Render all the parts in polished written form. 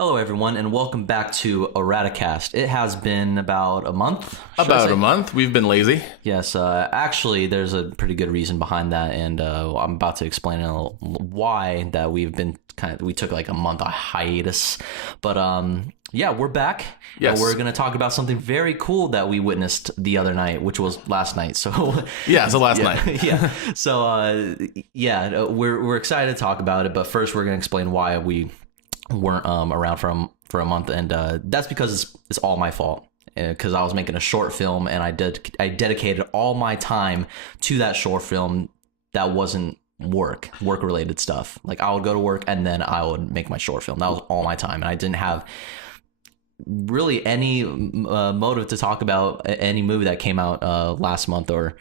Hello, everyone, and welcome back to Arratikast. It has been about a month. About a month. We've been lazy. Yes, actually, there's a pretty good reason behind that, and I'm about to explain why that we took like a month of hiatus. But yeah, we're back. Yes. And we're going to talk about something very cool that we witnessed the other night, which was last night. So last night. Yeah. So we're excited to talk about it, but first we're going to explain why we weren't around for a month, and that's because it's all my fault, because I was making a short film and I dedicated all my time to that short film. That wasn't work related stuff. Like, I would go to work and then I would make my short film. That was all my time, and I didn't have really any motive to talk about any movie that came out last month or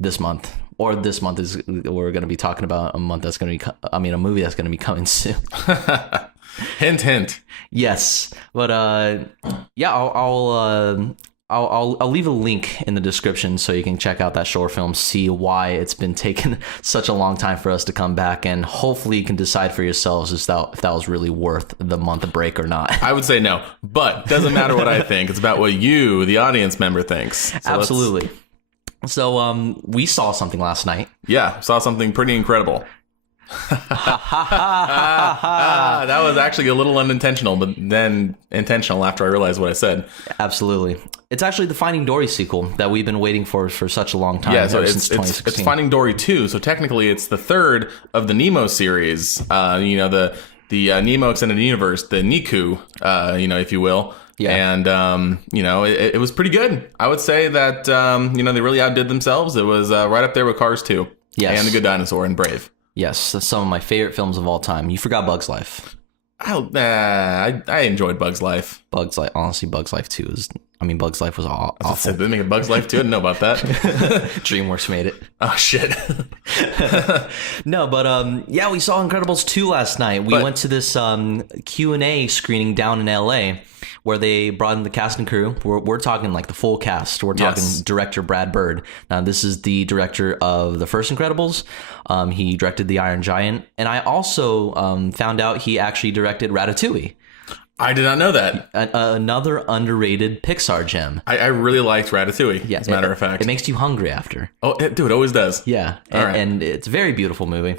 this month. Or this month is we're going to be talking about a movie that's going to be coming soon. Hint, hint. Yes, but yeah, I'll leave a link in the description so you can check out that short film, see why it's been taking such a long time for us to come back, and hopefully you can decide for yourselves if that was really worth the month of break or not. I would say no, but doesn't matter what I think. It's about what you, the audience member, thinks. So absolutely. So we saw something last night. Yeah, saw something pretty incredible. That was actually a little unintentional, but then intentional after I realized what I said. Absolutely. It's actually the Finding Dory sequel that we've been waiting for such a long time. Yeah, so since 2016. It's Finding Dory 2, so technically it's the third of the Nemo series. The Nemo Extended Universe, the Niku, if you will. Yeah. And, it was pretty good. I would say that, they really outdid themselves. It was right up there with Cars 2. Yes. And The Good Dinosaur and Brave. Yes, that's some of my favorite films of all time. You forgot Bug's Life. I enjoyed Bug's Life. Honestly, Bug's Life 2 is... Bug's Life was awful. They make a Bug's Life 2? I didn't know about that. DreamWorks made it. Oh, shit. No, but we saw Incredibles 2 last night. We went to this Q&A screening down in LA where they brought in the cast and crew. We're talking like the full cast. We're talking director Brad Bird. Now, this is the director of the first Incredibles. He directed The Iron Giant. And I also found out he actually directed Ratatouille. I did not know that. Another underrated Pixar gem. I really liked Ratatouille, as a matter of fact. It makes you hungry after. Oh, dude, it always does. Yeah, and it's a very beautiful movie.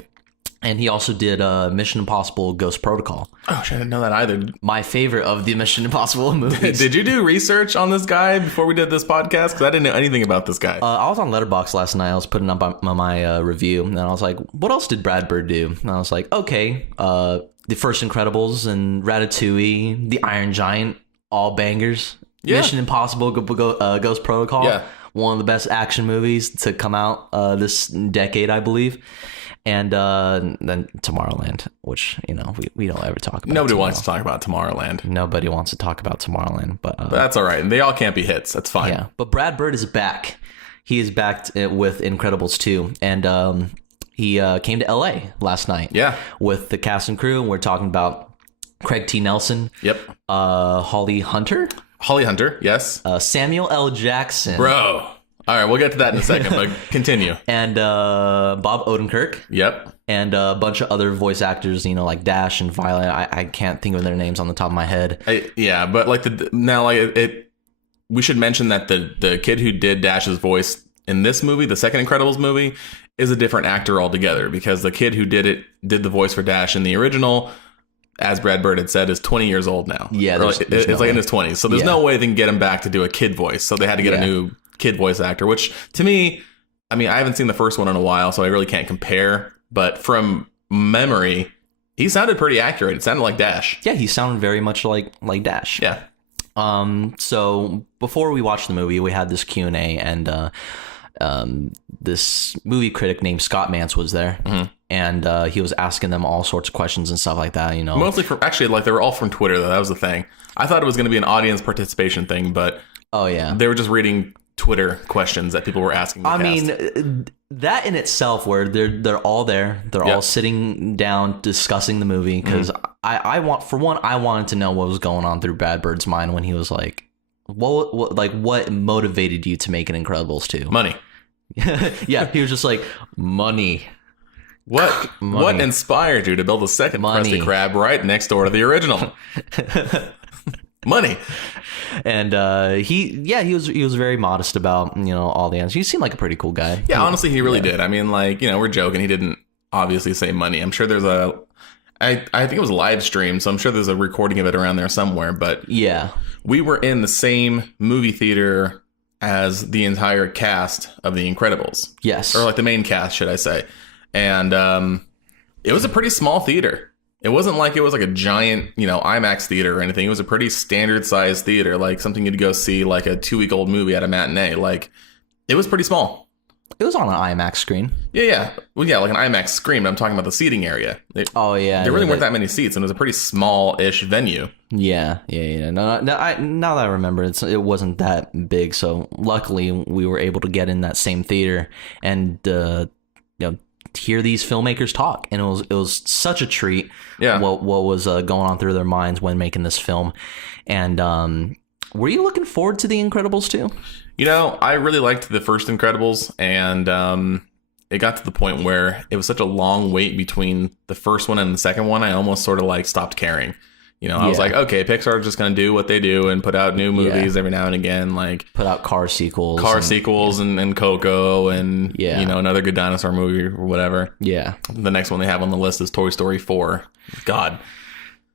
And he also did Mission Impossible Ghost Protocol. Oh, shit, I didn't know that either. My favorite of the Mission Impossible movies. Did you do research on this guy before we did this podcast? Because I didn't know anything about this guy. I was on Letterboxd last night. I was putting up my review, and I was like, what else did Brad Bird do? And I was like, okay, the first Incredibles and Ratatouille, The Iron Giant, all bangers. Yeah. Mission Impossible Ghost Protocol, one of the best action movies to come out this decade, I believe. And then Tomorrowland, which, we don't ever talk about. Nobody wants to talk about Tomorrowland. Nobody wants to talk about Tomorrowland. But that's all right. And they all can't be hits. That's fine. Yeah, but Brad Bird is back. He is back with Incredibles 2. And he came to LA last night. Yeah. With the cast and crew. And we're talking about Craig T. Nelson. Yep. Holly Hunter. Holly Hunter, yes. Samuel L. Jackson. Bro. All right, we'll get to that in a second, but continue. And Bob Odenkirk. Yep. And a bunch of other voice actors, like Dash and Violet. I can't think of their names on the top of my head. But we should mention that the kid who did Dash's voice in this movie, the second Incredibles movie, is a different actor altogether, because the kid who did the voice for Dash in the original, as Brad Bird had said, is 20 years old now. Yeah, it's in his 20s. So there's no way they can get him back to do a kid voice. So they had to get a new kid voice actor, which to me, I haven't seen the first one in a while, so I really can't compare. But from memory, he sounded pretty accurate. It sounded like Dash. Yeah, he sounded very much like Dash. Yeah. So before we watched the movie, we had this Q&A, and this movie critic named Scott Mantz was there. Mm-hmm. And he was asking them all sorts of questions and stuff like that, Mostly they were all from Twitter, though. That was the thing. I thought it was going to be an audience participation thing, but they were just reading Twitter questions that people were asking. That in itself, where they're all there, they're all sitting down discussing the movie, because I wanted to know what was going on through Brad Bird's mind when he was like, what motivated you to make an Incredibles 2? Money. Yeah, he was just like, money. What inspired you to build a second Krusty Krab right next door to the original? Money. And he was very modest about, all the answers. He seemed like a pretty cool guy. Yeah, honestly, he really did. I mean, like, we're joking. He didn't obviously say money. I'm sure there's I think it was a live stream, so I'm sure there's a recording of it around there somewhere. But yeah, we were in the same movie theater as the entire cast of The Incredibles. Yes. Or like the main cast, should I say. And it was a pretty small theater. It wasn't like it was like a giant, IMAX theater or anything. It was a pretty standard sized theater, like something you'd go see like a 2-week-old movie at a matinee. Like, it was pretty small. It was on an IMAX screen. Yeah. Well, yeah, like an IMAX screen, but I'm talking about the seating area. There really weren't that many seats, and it was a pretty small-ish venue. Yeah. No, now that I remember, it wasn't that big, so luckily we were able to get in that same theater and hear these filmmakers talk, and it was such a treat. Yeah. What was going on through their minds when making this film, and were you looking forward to The Incredibles too? I really liked the first Incredibles, and it got to the point where it was such a long wait between the first one and the second one. I almost sort of like stopped caring. I was like, okay, Pixar is just going to do what they do and put out new movies every now and again, like put out car sequels and Coco and another good dinosaur movie or whatever. Yeah. The next one they have on the list is Toy Story 4. God.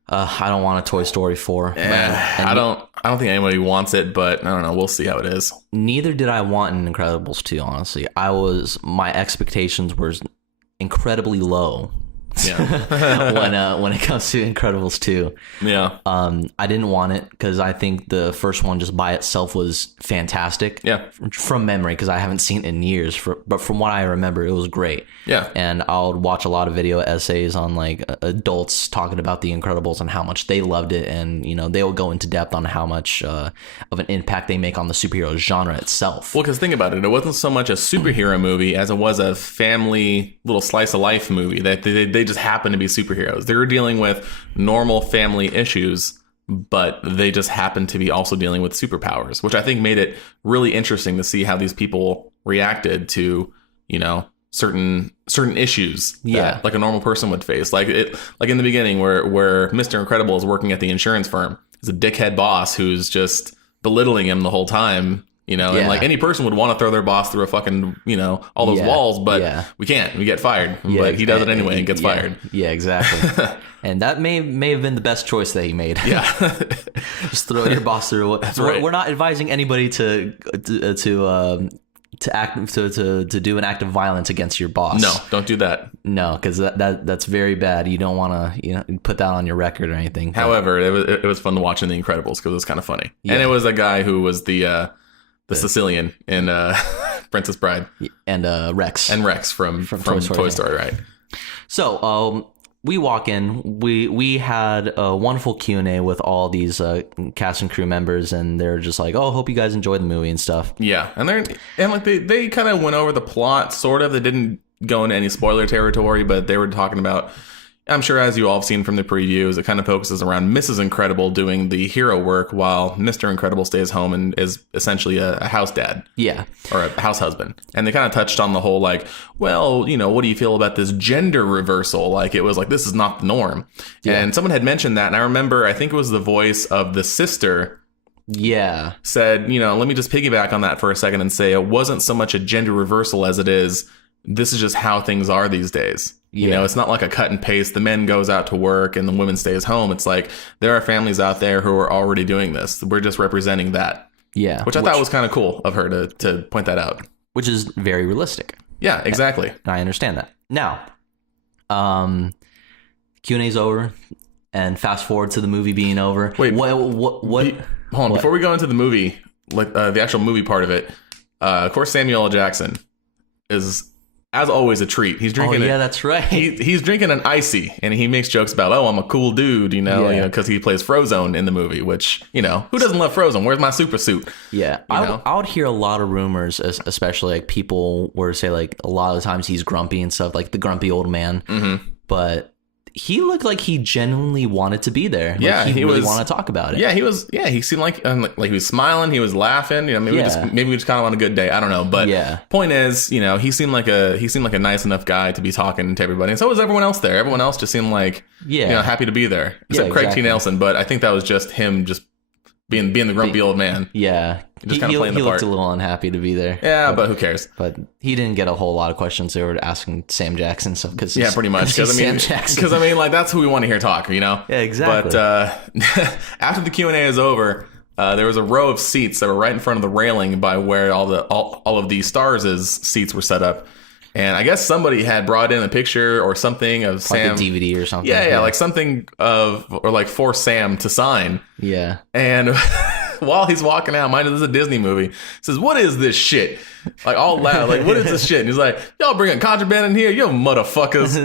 I don't want a Toy Story 4. I don't think anybody wants it, but I don't know. We'll see how it is. Neither did I want an Incredibles 2, honestly. My expectations were incredibly low. Yeah. when it comes to Incredibles 2. Yeah. I didn't want it because I think the first one just by itself was fantastic. Yeah. From memory, because I haven't seen it in years. But from what I remember, it was great. Yeah. And I'll watch a lot of video essays on like adults talking about The Incredibles and how much they loved it, and they'll go into depth on how much of an impact they make on the superhero genre itself. Well, because think about it, it wasn't so much a superhero movie as it was a family little slice of life movie that they just happen to be superheroes. They were dealing with normal family issues, but they just happened to be also dealing with superpowers, which I think made it really interesting to see how these people reacted to, certain issues that like a normal person would face. Like in the beginning where Mr. Incredible is working at the insurance firm. He's a dickhead boss who's just belittling him the whole time. And like any person would want to throw their boss through a fucking, all those walls, but we can't. We get fired. But he does it anyway and gets fired. Yeah, exactly. And that may have been the best choice that he made. Yeah. Just throw your boss through. That's right. We're not advising anybody to do an act of violence against your boss. No, don't do that. No, because that's very bad. You don't want to put that on your record or anything. However, it was fun to watch in The Incredibles because it was kind of funny. Yeah. And it was a guy who was the Sicilian in Princess Bride, and Rex from Toy Story, right? So we walk in. We had a wonderful Q&A with all these cast and crew members, and they're just like, "Oh, hope you guys enjoyed the movie and stuff." Yeah, and they kind of went over the plot, sort of. They didn't go into any spoiler territory, but they were talking about. I'm sure, as you all have seen from the previews, it kind of focuses around Mrs. Incredible doing the hero work while Mr. Incredible stays home and is essentially a house dad. Yeah. Or a house husband. And they kind of touched on the whole, like, well, what do you feel about this gender reversal? Like, it was like, this is not the norm. Yeah. And someone had mentioned that. And I remember, I think it was the voice of the sister. Yeah. Said, let me just piggyback on that for a second and say it wasn't so much a gender reversal as it is, this is just how things are these days. It's not like a cut and paste. The men goes out to work and the woman stays home. It's like there are families out there who are already doing this. We're just representing that. Yeah. Which I thought was kind of cool of her to point that out. Which is very realistic. Yeah, exactly. I understand that. Now, Q&A's over, and fast forward to the movie being over. Wait, what? Hold on. Before we go into the movie, like the actual movie part of it, of course, Samuel L. Jackson is, as always, a treat. He's drinking. Oh, yeah, that's right. He's drinking an icy, and he makes jokes about, "Oh, I'm a cool dude," because he plays Frozone in the movie. Which who doesn't love Frozone? Where's my super suit? Yeah, I would hear a lot of rumors, especially like people were say like a lot of the times he's grumpy and stuff, like the grumpy old man. Mm-hmm. But he looked like he genuinely wanted to be there. Like, Yeah, he really wanted to talk about it. Yeah, he was. Yeah, he seemed like he was smiling. He was laughing. You know, maybe we just kind of on a good day. I don't know. But point is, you know, he seemed like a nice enough guy to be talking to everybody, and so was everyone else there. Everyone else just seemed like you know, happy to be there, except Craig T. Nelson. But I think that was just him just being the grumpy old man. Yeah. Just kind of playing the part. He looked a little unhappy to be there. Yeah, but who cares? But he didn't get a whole lot of questions. They were asking Sam Jackson. So, yeah, pretty much. Because I mean, like, that's who we want to hear talk, you know? Yeah, exactly. But after the Q&A is over, there was a row of seats that were right in front of the railing by where all of the stars' seats were set up. And I guess somebody had brought in a picture or something of Sam. Like a DVD or something. Yeah, like something for Sam to sign. Yeah. And while he's walking out, mind you, this is a Disney movie, says, "What is this shit?" Like, all loud, like, "What is this shit?" And he's like, "Y'all bringing contraband in here, you motherfuckers."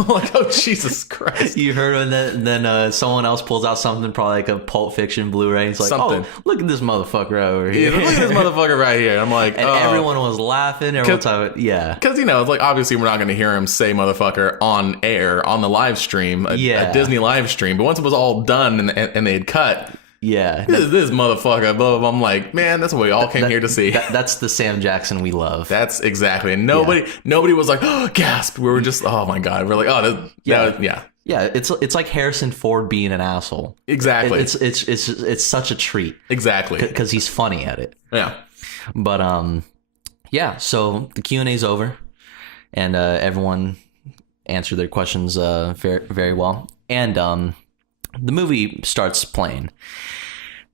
I'm like, oh, Jesus Christ. You heard him, and then someone else pulls out something, probably like a Pulp Fiction Blu-ray. He's like, something. "Oh, look at this motherfucker over here. Yeah, look at this motherfucker right here." I'm like, and everyone was laughing. Because, you know, it's like, obviously we're not going to hear him say motherfucker on air, on the live stream, a Disney live stream. But once it was all done and they had cut, this motherfucker, blah, blah, blah. I'm like, man, that's what we all came here to see. That's the Sam Jackson we love. That's exactly. And nobody was like, oh, gasp. We were just, oh my God. We're like, oh, yeah. It's like Harrison Ford being an asshole. Exactly. It's such a treat. Exactly. Because he's funny at it. Yeah. But so the Q&A's over, and everyone answered their questions very, very well. And the movie starts playing.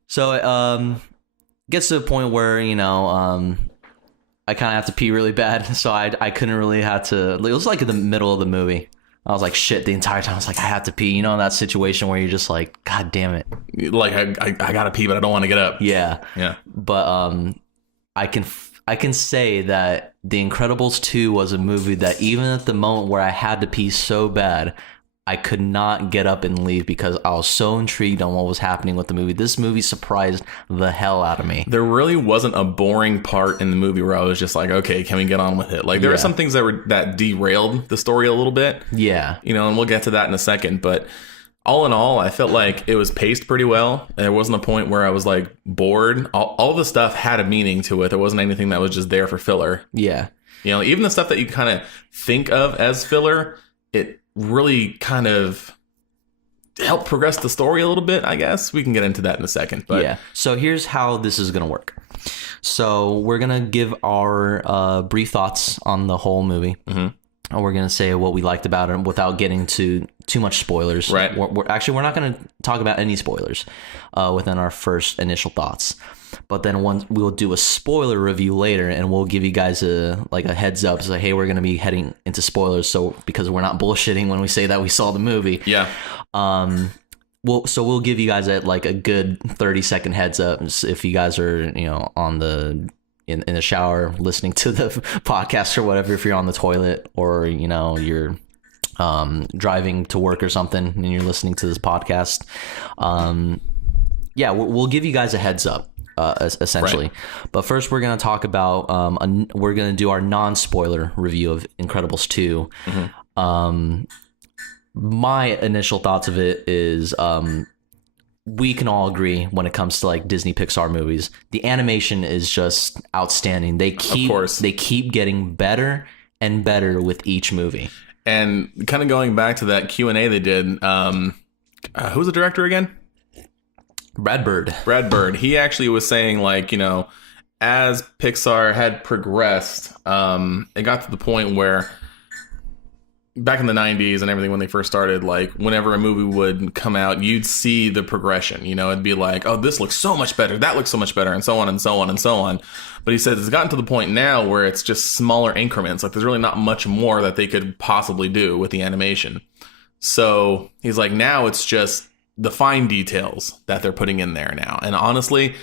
So it gets to a point where, you know, I kind of have to pee really bad. So I couldn't really have to. It was like in the middle of the movie. I was like, shit, the entire time. I was like, I have to pee. You know, in that situation where you're just like, God damn it. Like, I gotta pee, but I don't want to get up. Yeah. Yeah. But I can say that The Incredibles 2 was a movie that even at the moment where I had to pee so bad, I could not get up and leave because I was so intrigued on what was happening with the movie. This movie surprised the hell out of me. There really wasn't a boring part in the movie where I was just like, okay, can we get on with it? Like, there were some things that derailed the story a little bit. Yeah. You know, and we'll get to that in a second. But all in all, I felt like it was paced pretty well. There wasn't a point where I was like bored. All the stuff had a meaning to it. There wasn't anything that was just there for filler. Yeah. You know, even the stuff that you kind of think of as filler, it really kind of helped progress the story a little bit, I guess. We can get into that in a second. But yeah. So here's how this is going to work. So we're going to give our brief thoughts on the whole movie. Mm-hmm. And we're going to say what we liked about it without getting to too much spoilers. Right. We're not going to talk about any spoilers within our first initial thoughts. But then we'll do a spoiler review later, and we'll give you guys a heads up. So, hey, we're going to be heading into spoilers. So because we're not bullshitting when we say that we saw the movie. Yeah. We'll give you guys a good 30-second heads up if you guys are, you know, on in the shower listening to the podcast or whatever. If you're on the toilet or, you know, you're driving to work or something and you're listening to this podcast. We'll give you guys a heads up. Essentially. Right. But first we're going to talk about we're going to do our non-spoiler review of Incredibles 2. Mm-hmm. My initial thoughts of it is we can all agree when it comes to like Disney Pixar movies, the animation is just outstanding. They keep getting better and better with each movie. And kind of going back to that Q&A they did, who's the director again? Brad Bird. He actually was saying, like, you know, as Pixar had progressed, it got to the point where back in the 90s and everything, when they first started, like, whenever a movie would come out, you'd see the progression. You know, it'd be like, oh, this looks so much better, that looks so much better, and so on and so on and so on. But he says it's gotten to the point now where it's just smaller increments. Like, there's really not much more that they could possibly do with the animation. So he's like, now it's just the fine details that they're putting in there now. And honestly,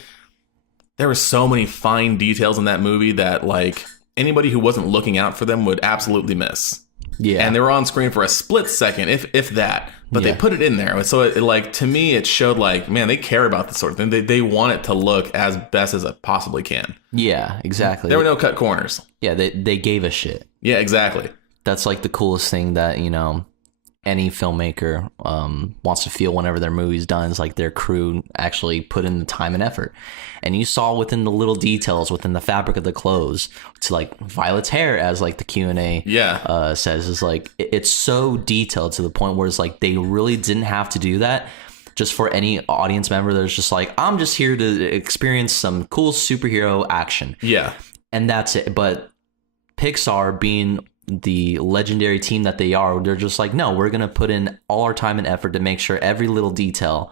there were so many fine details in that movie that, like, anybody who wasn't looking out for them would absolutely miss. Yeah. And they were on screen for a split second, if that. But they put it in there. So, to me, it showed, like, man, they care about this sort of thing. They want it to look as best as it possibly can. Yeah, exactly. There were no cut corners. Yeah, they gave a shit. Yeah, exactly. That's, like, the coolest thing that, you know, any filmmaker wants to feel whenever their movie's done is like their crew actually put in the time and effort. And you saw within the little details, within the fabric of the clothes, to like Violet's hair, as like the Q&A says, is like it's so detailed to the point where it's like they really didn't have to do that just for any audience member that's just like, I'm just here to experience some cool superhero action. Yeah. And that's it. But Pixar, being the legendary team that they are, they're just like, no, we're going to put in all our time and effort to make sure every little detail,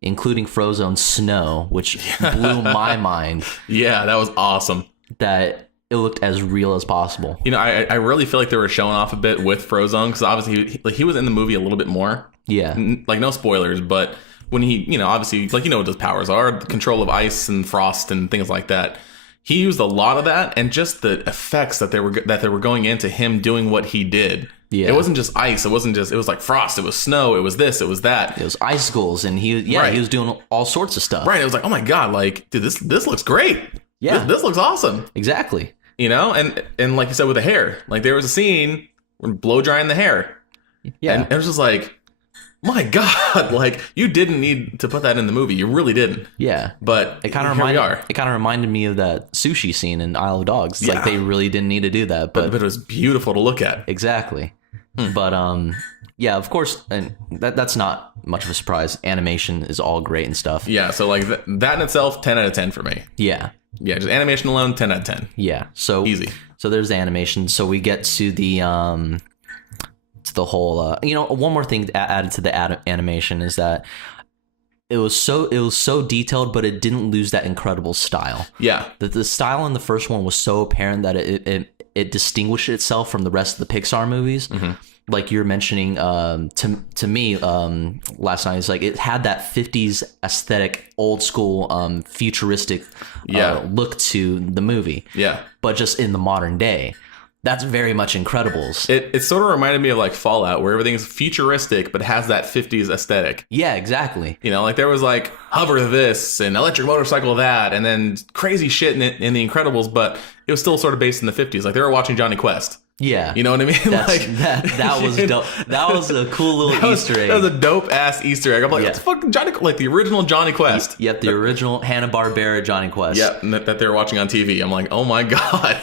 including Frozone's snow, which blew my mind. Yeah, that was awesome. That it looked as real as possible. You know, I really feel like they were showing off a bit with Frozone, because obviously he was in the movie a little bit more. Yeah. Like, no spoilers, but when he, you know, obviously, like, you know what his powers are, the control of ice and frost and things like that. He used a lot of that, and just the effects that they were going into him doing what he did. Yeah. It wasn't just ice. It was like frost. It was snow. It was this. It was that. It was icicles, and he was doing all sorts of stuff. Right. It was like, oh my God, like, dude, this looks great. Yeah. This looks awesome. Exactly. You know, and like you said with the hair, like there was a scene where blow drying the hair. Yeah. And it was just like, my God, like you didn't need to put that in the movie. You really didn't. Yeah. But it kind of reminded me of that sushi scene in Isle of Dogs. It's like they really didn't need to do that. But it was beautiful to look at. Exactly. But yeah, of course, and that's not much of a surprise. Animation is all great and stuff. Yeah, so like that in itself, 10 out of 10 for me. Yeah. Yeah, just animation alone, 10 out of 10. Yeah. So easy. So there's the animation. So we get to the whole one more thing added to the animation is that it was so detailed, but it didn't lose that incredible style. Yeah. The style in the first one was so apparent that it distinguished itself from the rest of the Pixar movies. Mm-hmm. Like you're mentioning to me last night, it's like it had that 50s aesthetic, old school futuristic look to the movie. Yeah. But just in the modern day. That's very much Incredibles. It sort of reminded me of like Fallout, where everything's futuristic but has that 50s aesthetic. Yeah, exactly. You know, like there was like hover this and electric motorcycle that, and then crazy shit in the Incredibles, but it was still sort of based in the 50s. Like they were watching Johnny Quest. Yeah. You know what I mean? That was dope. That was a cool little Easter egg. That was a dope ass Easter egg. I'm like, that's fucking Johnny, like the original Johnny Quest. Yep, the original Hanna-Barbera Johnny Quest. Yeah, that they were watching on TV. I'm like, oh my God.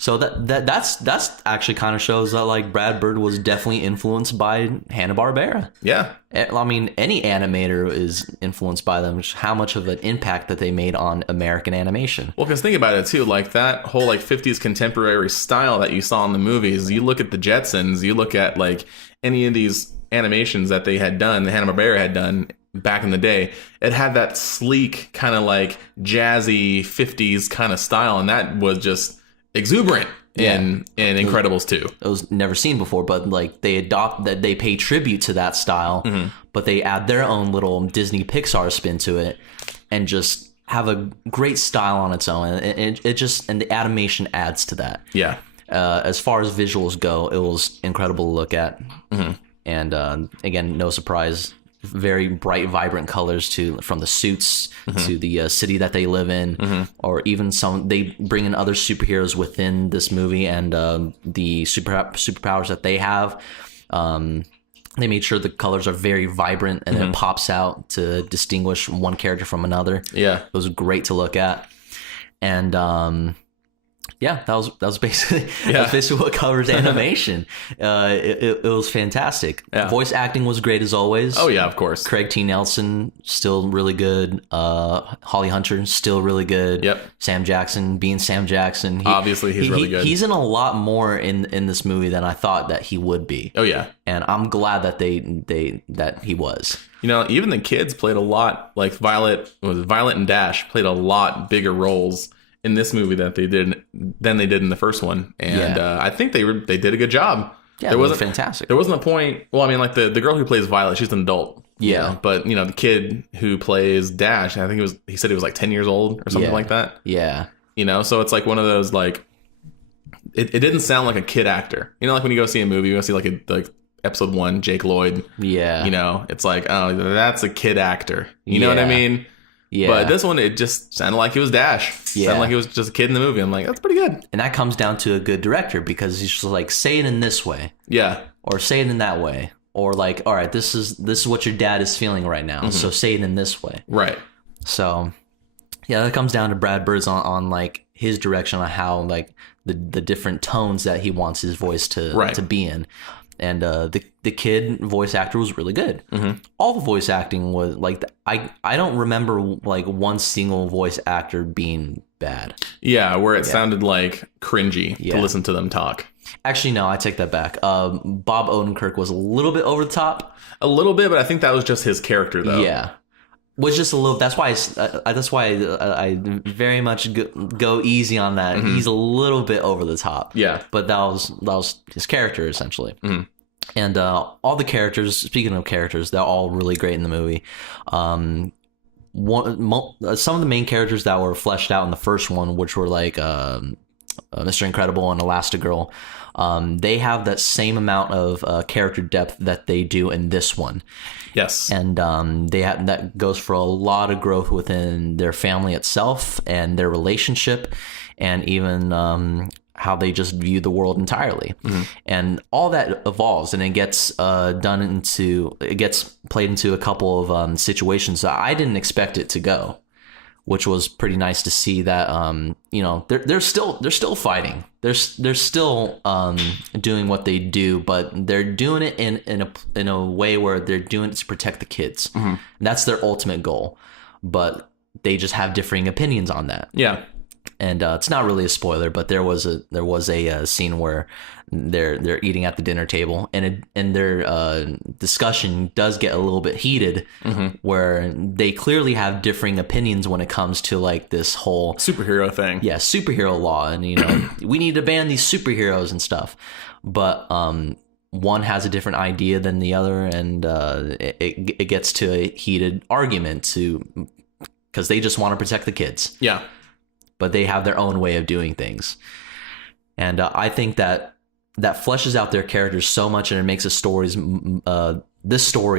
So that's actually kind of shows that like Brad Bird was definitely influenced by Hanna-Barbera. Yeah. I mean, any animator is influenced by them. How much of an impact that they made on American animation. Well, because think about it too, like that whole like 50s contemporary style that you saw in the movies. You look at the Jetsons, you look at like any of these animations that they had done, the Hanna-Barbera had done back in the day. It had that sleek kind of like jazzy 50s kind of style, and that was just exuberant in Incredibles 2. It was never seen before, but like they pay tribute to that style, but they add their own little Disney Pixar spin to it and just have a great style on its own. And and the animation adds to that. Yeah. As far as visuals go, it was incredible to look at. Mm-hmm. And again, no surprise, very bright, vibrant colors from the suits to the city that they live in, or even they bring in other superheroes within this movie and the superpowers that they have. They made sure the colors are very vibrant and it pops out to distinguish one character from another. Yeah, it was great to look at, and yeah, that was basically what covers animation. It was fantastic. Yeah. Voice acting was great as always. Oh yeah, of course. Craig T. Nelson still really good. Holly Hunter still really good. Yep. Sam Jackson being Sam Jackson. Obviously, he's really good. He's in a lot more in this movie than I thought that he would be. Oh yeah, and I'm glad that that he was. You know, even the kids played a lot. Like Violet and Dash played a lot bigger roles in this movie than they did in the first one, and I think they did a good job. Yeah, it was fantastic. There wasn't a point. Well, I mean, like the girl who plays Violet, she's an adult. Yeah, you know, but you know the kid who plays Dash, I think he said he was like 10 years old or something like that. Yeah, you know, so it's like one of those like it didn't sound like a kid actor. You know, like when you go see a movie, you go see like episode 1, Jake Lloyd. Yeah, you know, it's like, oh, that's a kid actor. You know what I mean? Yeah. But this one, it just sounded like it was Dash. Yeah. Sounded like it was just a kid in the movie. I'm like, that's pretty good. And that comes down to a good director because he's just like, say it in this way. Yeah. Or say it in that way. or like, all right, this is what your dad is feeling right now, so say it in this way. Right. So yeah, that comes down to Brad Bird's on like his direction on how like the different tones that he wants his voice to be in. And the kid voice actor was really good. All the voice acting was like, I don't remember like one single voice actor being bad. Yeah, where it sounded like cringy to listen to them talk. Actually, no, I take that back. Bob Odenkirk was a little bit over the top. A little bit, but I think that was just his character, though. Yeah, was just a little. That's why I very much go easy on that. He's a little bit over the top. Yeah, but that was his character essentially. And all the characters. Speaking of characters, they're all really great in the movie. Some of the main characters that were fleshed out in the first one, which were like Mr. Incredible and Elastigirl, they have that same amount of character depth that they do in this one. Yes. And that goes for a lot of growth within their family itself and their relationship, and even how they just view the world entirely. And all that evolves, and it gets played into a couple of situations that I didn't expect it to go, which was pretty nice to see that they're still fighting. They're still doing what they do, but they're doing it in a way where they're doing it to protect the kids. And that's their ultimate goal. But they just have differing opinions on that. Yeah. And it's not really a spoiler, but there was a scene where they're eating at the dinner table, and their discussion does get a little bit heated, where they clearly have differing opinions when it comes to like this whole superhero thing. Yeah, superhero law, and we need to ban these superheroes and stuff. But one has a different idea than the other, and it gets to a heated argument because they just want to protect the kids. Yeah. But they have their own way of doing things. And I think that fleshes out their characters so much, and it makes this story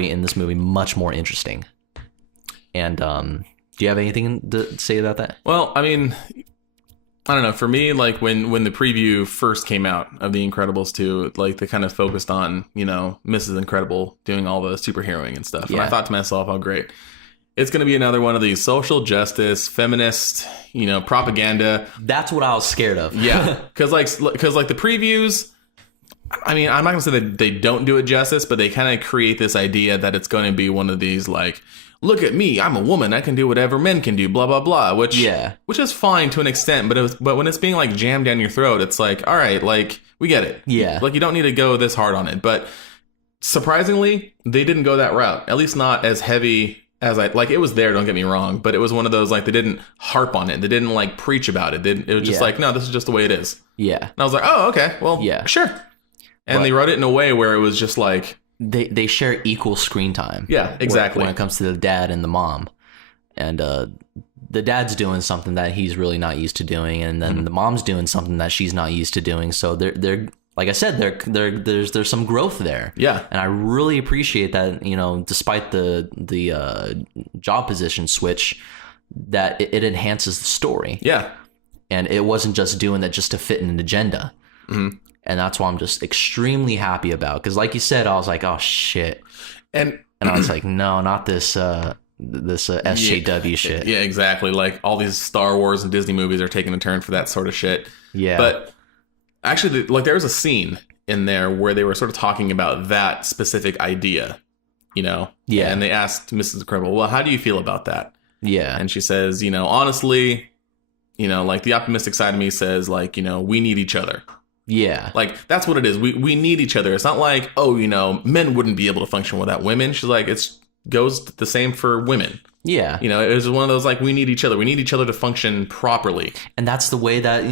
in this movie much more interesting. And do you have anything to say about that? Well, I mean, I don't know. For me, like when the preview first came out of The Incredibles 2, like they kind of focused on, Mrs. Incredible doing all the superheroing and stuff. And I thought to myself, oh, great. It's going to be another one of these social justice, feminist, propaganda. That's what I was scared of. Yeah. Because like the previews, I mean, I'm not going to say that they don't do it justice, but they kind of create this idea that it's going to be one of these like, look at me, I'm a woman, I can do whatever men can do, blah, blah, blah, which is fine to an extent. But when it's being like jammed down your throat, it's like, all right, like we get it. Yeah. Like you don't need to go this hard on it. But surprisingly, they didn't go that route, at least not as heavy as it was there, don't get me wrong, but it was one of those, like, they didn't harp on it. They didn't, like, preach about it. It was just like, no, this is just the way it is. Yeah. And I was like, oh, okay, well, sure. And they wrote it in a way where it was just like... They share equal screen time. Yeah, exactly. When it comes to the dad and the mom. And the dad's doing something that he's really not used to doing, and then the mom's doing something that she's not used to doing. So they're like I said, there's some growth there. Yeah. And I really appreciate that, despite the job position switch, that it enhances the story. Yeah. And it wasn't just doing that just to fit in an agenda. And that's why I'm just extremely happy about. Because like you said, I was like, oh, shit. And I was like, no, not this SJW shit. Yeah, exactly. Like all these Star Wars and Disney movies are taking a turn for that sort of shit. Yeah. But... actually, like there was a scene in there where they were sort of talking about that specific idea, Yeah. And they asked Mrs. Incredible, well, how do you feel about that? Yeah. And she says, honestly, like the optimistic side of me says, like, we need each other. Yeah. Like, that's what it is. We need each other. It's not like, oh, men wouldn't be able to function without women. She's like, goes the same for women. Yeah. It was one of those, like, we need each other. We need each other to function properly. And that's the way that,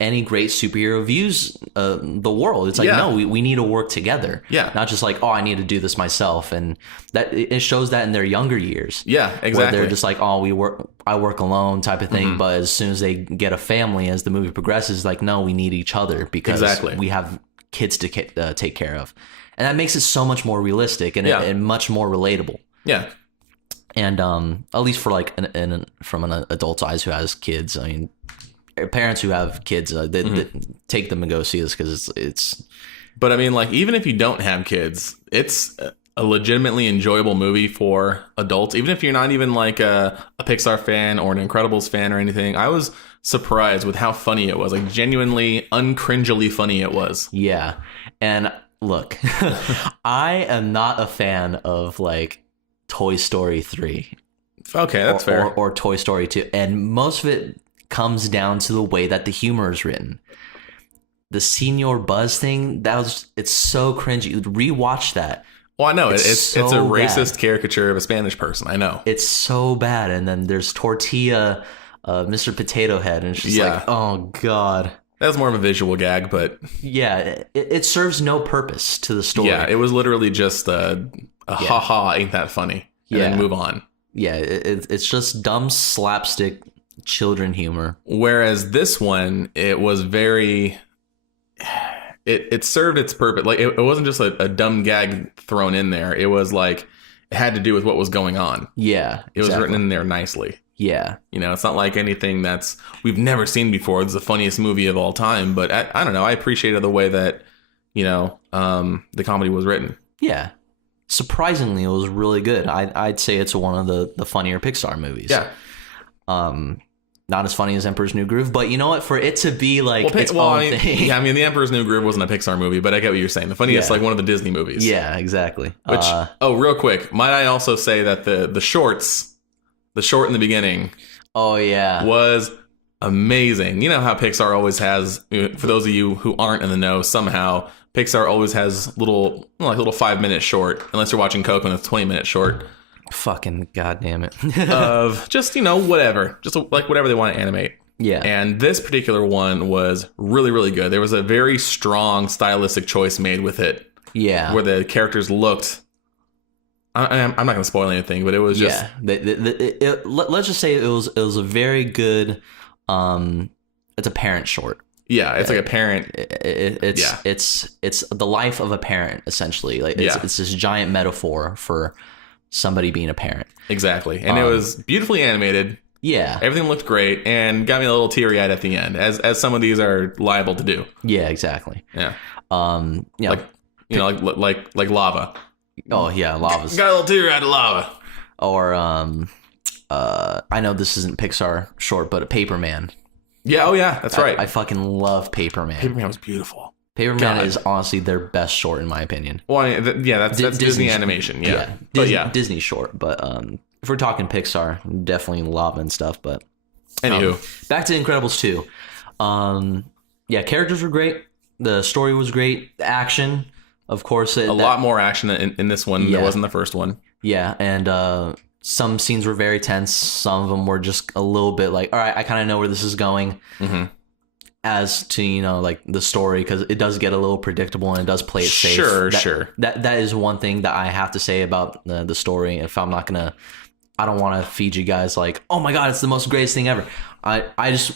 any great superhero views the world. It's like, no, we need to work together. Yeah. Not just like, oh, I need to do this myself. And that it shows that in their younger years. Yeah, exactly. Where they're just like, oh, I work alone type of thing. But as soon as they get a family, as the movie progresses, like, no, we need each other because we have kids to take care of. And that makes it so much more realistic and much more relatable. Yeah. And at least for like from an adult's eyes who has kids, I mean, parents who have kids, they take them and go see this because it's But I mean, like, even if you don't have kids, it's a legitimately enjoyable movie for adults. Even if you're not even like a Pixar fan or an Incredibles fan or anything, I was surprised with how funny it was. Like, genuinely uncringily funny it was. Yeah. And look, I am not a fan of like Toy Story 3. Okay, that's fair. Or Toy Story 2. And most of it comes down to the way that the humor is written. The Senior Buzz thing, it's so cringy. You'd rewatch that. Well, I know. It's so a racist bad. caricature of a Spanish person. I know. It's so bad. And then there's Tortilla, Mr. Potato Head. And it's just like, oh, God. That was more of a visual gag, but... Yeah, it serves no purpose to the story. Yeah, it was literally just a ha-ha, ain't that funny? And then move on. Yeah, it's just dumb slapstick children humor. Whereas this one, it was very... It served its purpose. Like, it wasn't just a dumb gag thrown in there. It was like, it had to do with what was going on. Yeah, It was written in there nicely. Yeah. You know, it's not like anything we've never seen before. It's the funniest movie of all time. But I don't know. I appreciated the way that, you know, the comedy was written. Yeah. Surprisingly, it was really good. I'd say it's one of the funnier Pixar movies. Yeah. Not as funny as Emperor's New Groove, but you know what? For it to be like its own thing. Yeah, I mean, The Emperor's New Groove wasn't a Pixar movie, but I get what you're saying. The funniest, like one of the Disney movies. Yeah, exactly. Which, real quick, might I also say that the short in the beginning, was amazing. You know how Pixar always has, for those of you who aren't in the know, somehow Pixar always has little 5-minute short, unless you're watching Coco and it's 20-minute short. Fucking goddamn it. Of just, you know, whatever. Just like whatever they want to animate. Yeah. And this particular one was really, really good. There was a very strong stylistic choice made with it. Yeah. Where the characters looked... I'm not going to spoil anything, but it was just... Yeah. Let's just say it was a very good... it's a parent short. Yeah, it's like a parent... It's the life of a parent, essentially. Like it's this giant metaphor for somebody being a parent. Exactly. And it was beautifully animated. Yeah. Everything looked great and got me a little teary-eyed at the end, as some of these are liable to do. Yeah, exactly. Yeah. Like lava. Oh yeah, lava's got a little teary-eyed of lava. Or I know this isn't Pixar short, but a Paperman. Yeah, oh yeah, that's right. I fucking love Paperman. Paperman was beautiful. Paperman is honestly their best short in my opinion. Well, I mean, that's Disney animation. Yeah. Disney short. But if we're talking Pixar, definitely lava and stuff. But anywho, back to Incredibles 2. Characters were great. The story was great. The action, of course, a lot more action in this one than there was in the first one. Yeah, and some scenes were very tense. Some of them were just a little bit like, all right, I kind of know where this is going. Mm-hmm. As to, you know, like the story, because it does get a little predictable and it does play it safe. Sure. That is one thing that I have to say about the story. If I'm not gonna, I don't want to feed you guys like, oh my god, it's the most greatest thing ever.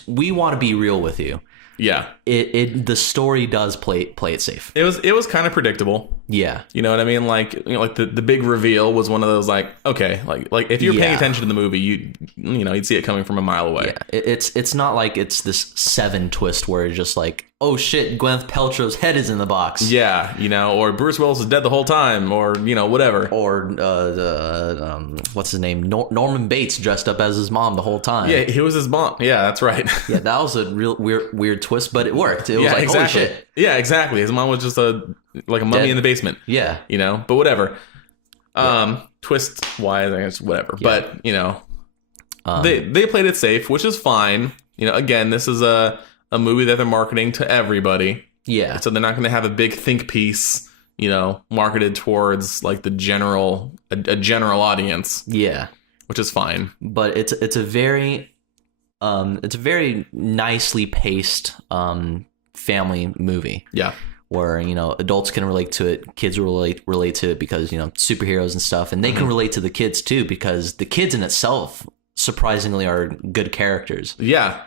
We want to be real with you. Yeah. The story does play it safe. It was kind of predictable. Yeah. You know what I mean? Like, you know, like the big reveal was one of those like, okay, like if you're paying attention to the movie, you'd see it coming from a mile away. Yeah. It's not like it's this Seven twist where it's just like, oh shit, Gwyneth Paltrow's head is in the box. Yeah, you know, or Bruce Willis is dead the whole time, or, you know, whatever. Or what's his name? Norman Bates dressed up as his mom the whole time. Yeah, he was his mom. Yeah, that's right. Yeah, that was a real weird twist, but it worked. It was like, exactly. Holy shit. Yeah, exactly. His mom was just a mummy in the basement. Yeah. You know, but whatever. Twist wise, I guess, whatever. Yeah. But, you know, they played it safe, which is fine. You know, again, this is a movie that they're marketing to everybody. Yeah. So they're not going to have a big think piece, you know, marketed towards like a general audience. Yeah. Which is fine. But it's a very nicely paced family movie. Yeah. Where, you know, adults can relate to it, kids relate to it because, you know, superheroes and stuff, and they can relate to the kids too because the kids in itself surprisingly are good characters. Yeah.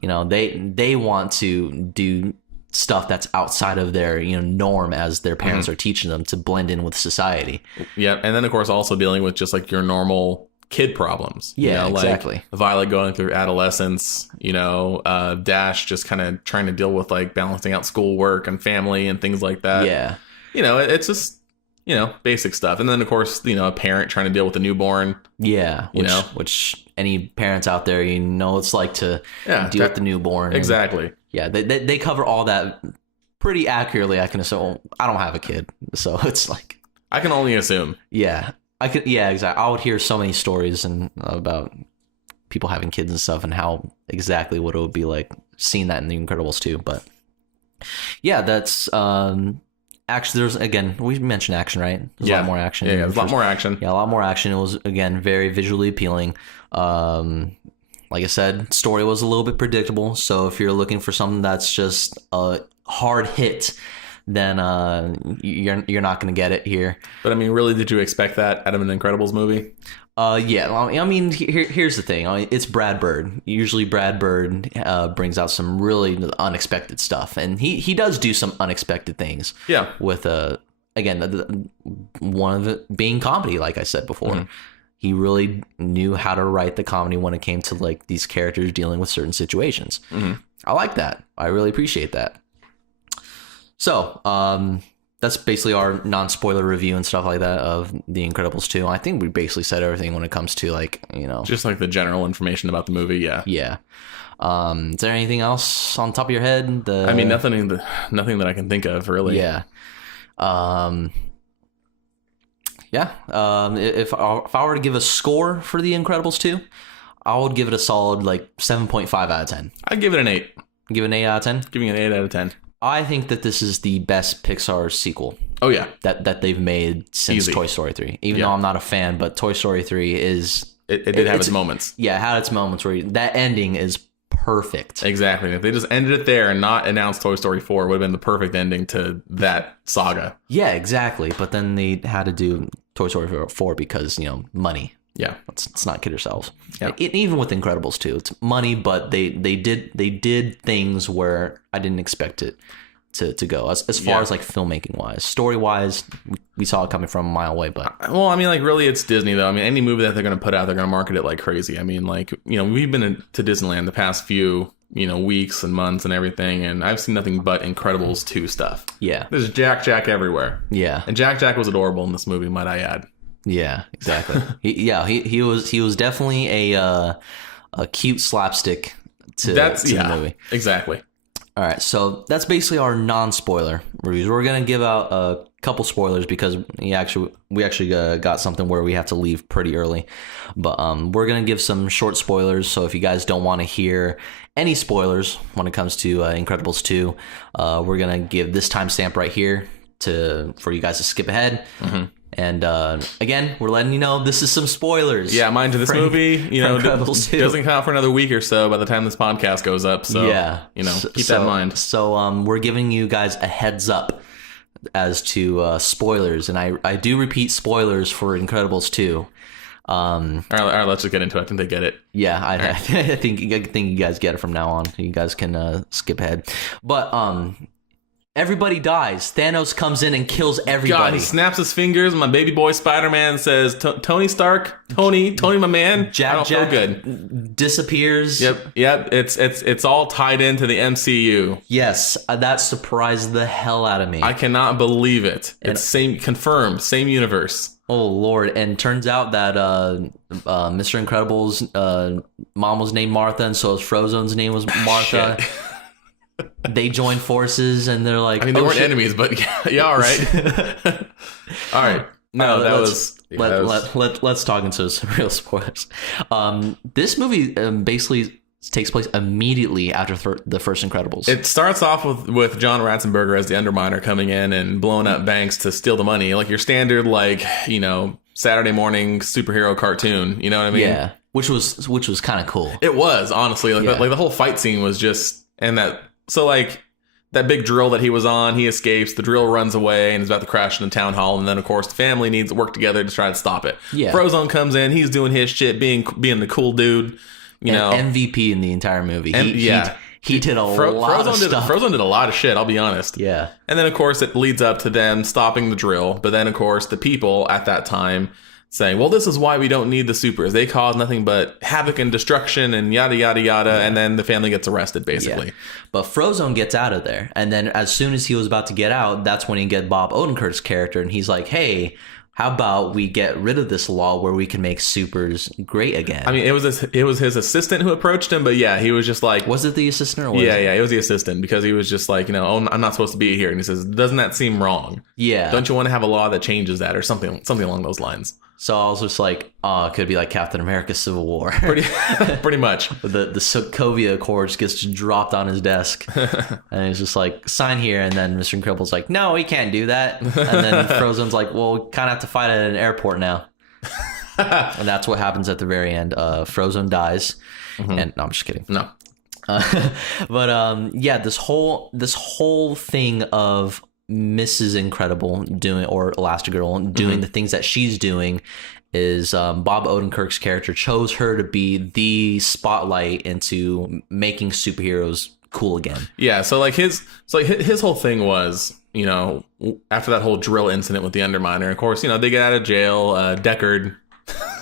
You know, they want to do stuff that's outside of their, you know, norm as their parents are teaching them to blend in with society. Yeah, and then of course also dealing with just like your normal kid problems. Yeah, exactly. Like Violet going through adolescence, Dash just kind of trying to deal with like balancing out schoolwork and family and things like that. Yeah. It's just, basic stuff. And then, of course, a parent trying to deal with a newborn. Yeah. Which any parents out there, it's like to deal with the newborn. Exactly. And, they cover all that pretty accurately. I can assume. I don't have a kid, so it's like. I can only assume. Yeah. I could. Yeah, exactly. I would hear so many stories about people having kids and stuff and how exactly what it would be like seeing that in The Incredibles 2. But yeah, that's. Actually, we mentioned action, right? There's a lot more action. Yeah, there's a lot more action. Yeah, a lot more action. It was, again, very visually appealing. Like I said, story was a little bit predictable. So if you're looking for something that's just a hard hit, then you're not going to get it here. But I mean, really, did you expect that out of an Incredibles movie? Yeah. I mean, here's the thing. It's Brad Bird. Usually Brad Bird brings out some really unexpected stuff. And he does do some unexpected things. Yeah. With, again, one of it being comedy, like I said before. Mm-hmm. He really knew how to write the comedy when it came to like these characters dealing with certain situations. Mm-hmm. I like that. I really appreciate that. So, that's basically our non-spoiler review and stuff like that of The Incredibles 2. I think we basically said everything when it comes to like, just like the general information about the movie. Yeah. Yeah. Is there anything else on top of your head? I mean, nothing that I can think of really. Yeah. If I were to give a score for The Incredibles 2, I would give it a solid like 7.5 out of 10. I'd give it an 8. Give it an 8 out of 10? Giving it an 8 out of 10. I think that this is the best Pixar sequel. Oh, yeah. That they've made since Toy Story 3. Even though I'm not a fan, but Toy Story 3 is... It did have its moments. Yeah, it had its moments where that ending is perfect. Exactly. If they just ended it there and not announced Toy Story 4, it would have been the perfect ending to that saga. Yeah, exactly. But then they had to do Toy Story 4 because, money. Yeah, let's not kid ourselves. Yeah. Even with Incredibles 2, it's money, but they did things where I didn't expect it to go as far as like filmmaking wise, story wise. We saw it coming from a mile away, but well, I mean, like really, it's Disney though. I mean, any movie that they're going to put out, they're going to market it like crazy. I mean, like we've been to Disneyland the past few weeks and months and everything, and I've seen nothing but Incredibles 2 stuff. Yeah, there's Jack everywhere. Yeah, and Jack was adorable in this movie, might I add. Yeah, exactly. he was definitely a cute slapstick to the movie. Exactly. All right, so that's basically our non-spoiler reviews. We're gonna give out a couple spoilers because we actually got something where we have to leave pretty early, but we're gonna give some short spoilers. So if you guys don't want to hear any spoilers when it comes to Incredibles 2, we're gonna give this timestamp right here for you guys to skip ahead. Mm-hmm. And again, we're letting you know this is some spoilers. Yeah, mind you, this movie, doesn't come out for another week or so by the time this podcast goes up. So, keep that in mind. So we're giving you guys a heads up as to spoilers. And I do repeat spoilers for Incredibles 2. All right, let's just get into it. I think they get it. Yeah, I think you guys get it from now on. You guys can skip ahead. But everybody dies. Thanos comes in and kills everybody. God, he snaps his fingers. My baby boy Spider-Man says, "Tony Stark, Tony, my man." Jack feel good. Disappears. Yep. It's all tied into the MCU. Yes, that surprised the hell out of me. I cannot believe it. It's confirmed, same universe. Oh Lord! And turns out that Mr. Incredible's mom was named Martha, and so his Frozone's name was Martha. They joined forces and they're like, I mean, they weren't enemies, but yeah, all right. All right. No, let's talk into some real spoilers. This movie basically takes place immediately after the first Incredibles. It starts off with John Ratzenberger as the Underminer coming in and blowing up banks to steal the money. Like your standard, Saturday morning superhero cartoon. You know what I mean? Yeah. Which was kind of cool. It was, honestly. The whole fight scene was just, and that, so that big drill that he was on, he escapes, the drill runs away and is about to crash in the town hall, and then of course the family needs to work together to try to stop it. Yeah. Frozone comes in, he's doing his shit, being the cool dude, MVP in the entire movie. He did a lot of stuff. Frozone did a lot of shit, I'll be honest. Yeah. And then of course it leads up to them stopping the drill, but then of course the people at that time, saying, well, this is why we don't need the supers. They cause nothing but havoc and destruction and yada, yada, yada. And then the family gets arrested, basically. Yeah. But Frozone gets out of there. And then as soon as he was about to get out, that's when you get Bob Odenkirk's character. And he's like, hey, how about we get rid of this law where we can make supers great again? I mean, it was his assistant who approached him, but yeah, he was just like... Was it the assistant or was Yeah, it was the assistant, because he was just like, oh, I'm not supposed to be here. And he says, doesn't that seem wrong? Yeah. Don't you want to have a law that changes that or something along those lines? So I was just like, oh, it could be like Captain America Civil War. Pretty much. The Sokovia Accords gets dropped on his desk. And he's just like, sign here. And then Mr. Incredible's like, no, he can't do that. And then Frozone's like, well, we kind of have to fight at an airport now. And that's what happens at the very end. Frozone dies. And no, I'm just kidding. No. But yeah, this whole thing of Mrs. Incredible doing, or Elastigirl doing the things that she's doing, is Bob Odenkirk's character chose her to be the spotlight into making superheroes cool again. Yeah, so his whole thing was, after that whole drill incident with the Underminer, of course, they get out of jail, Deckard.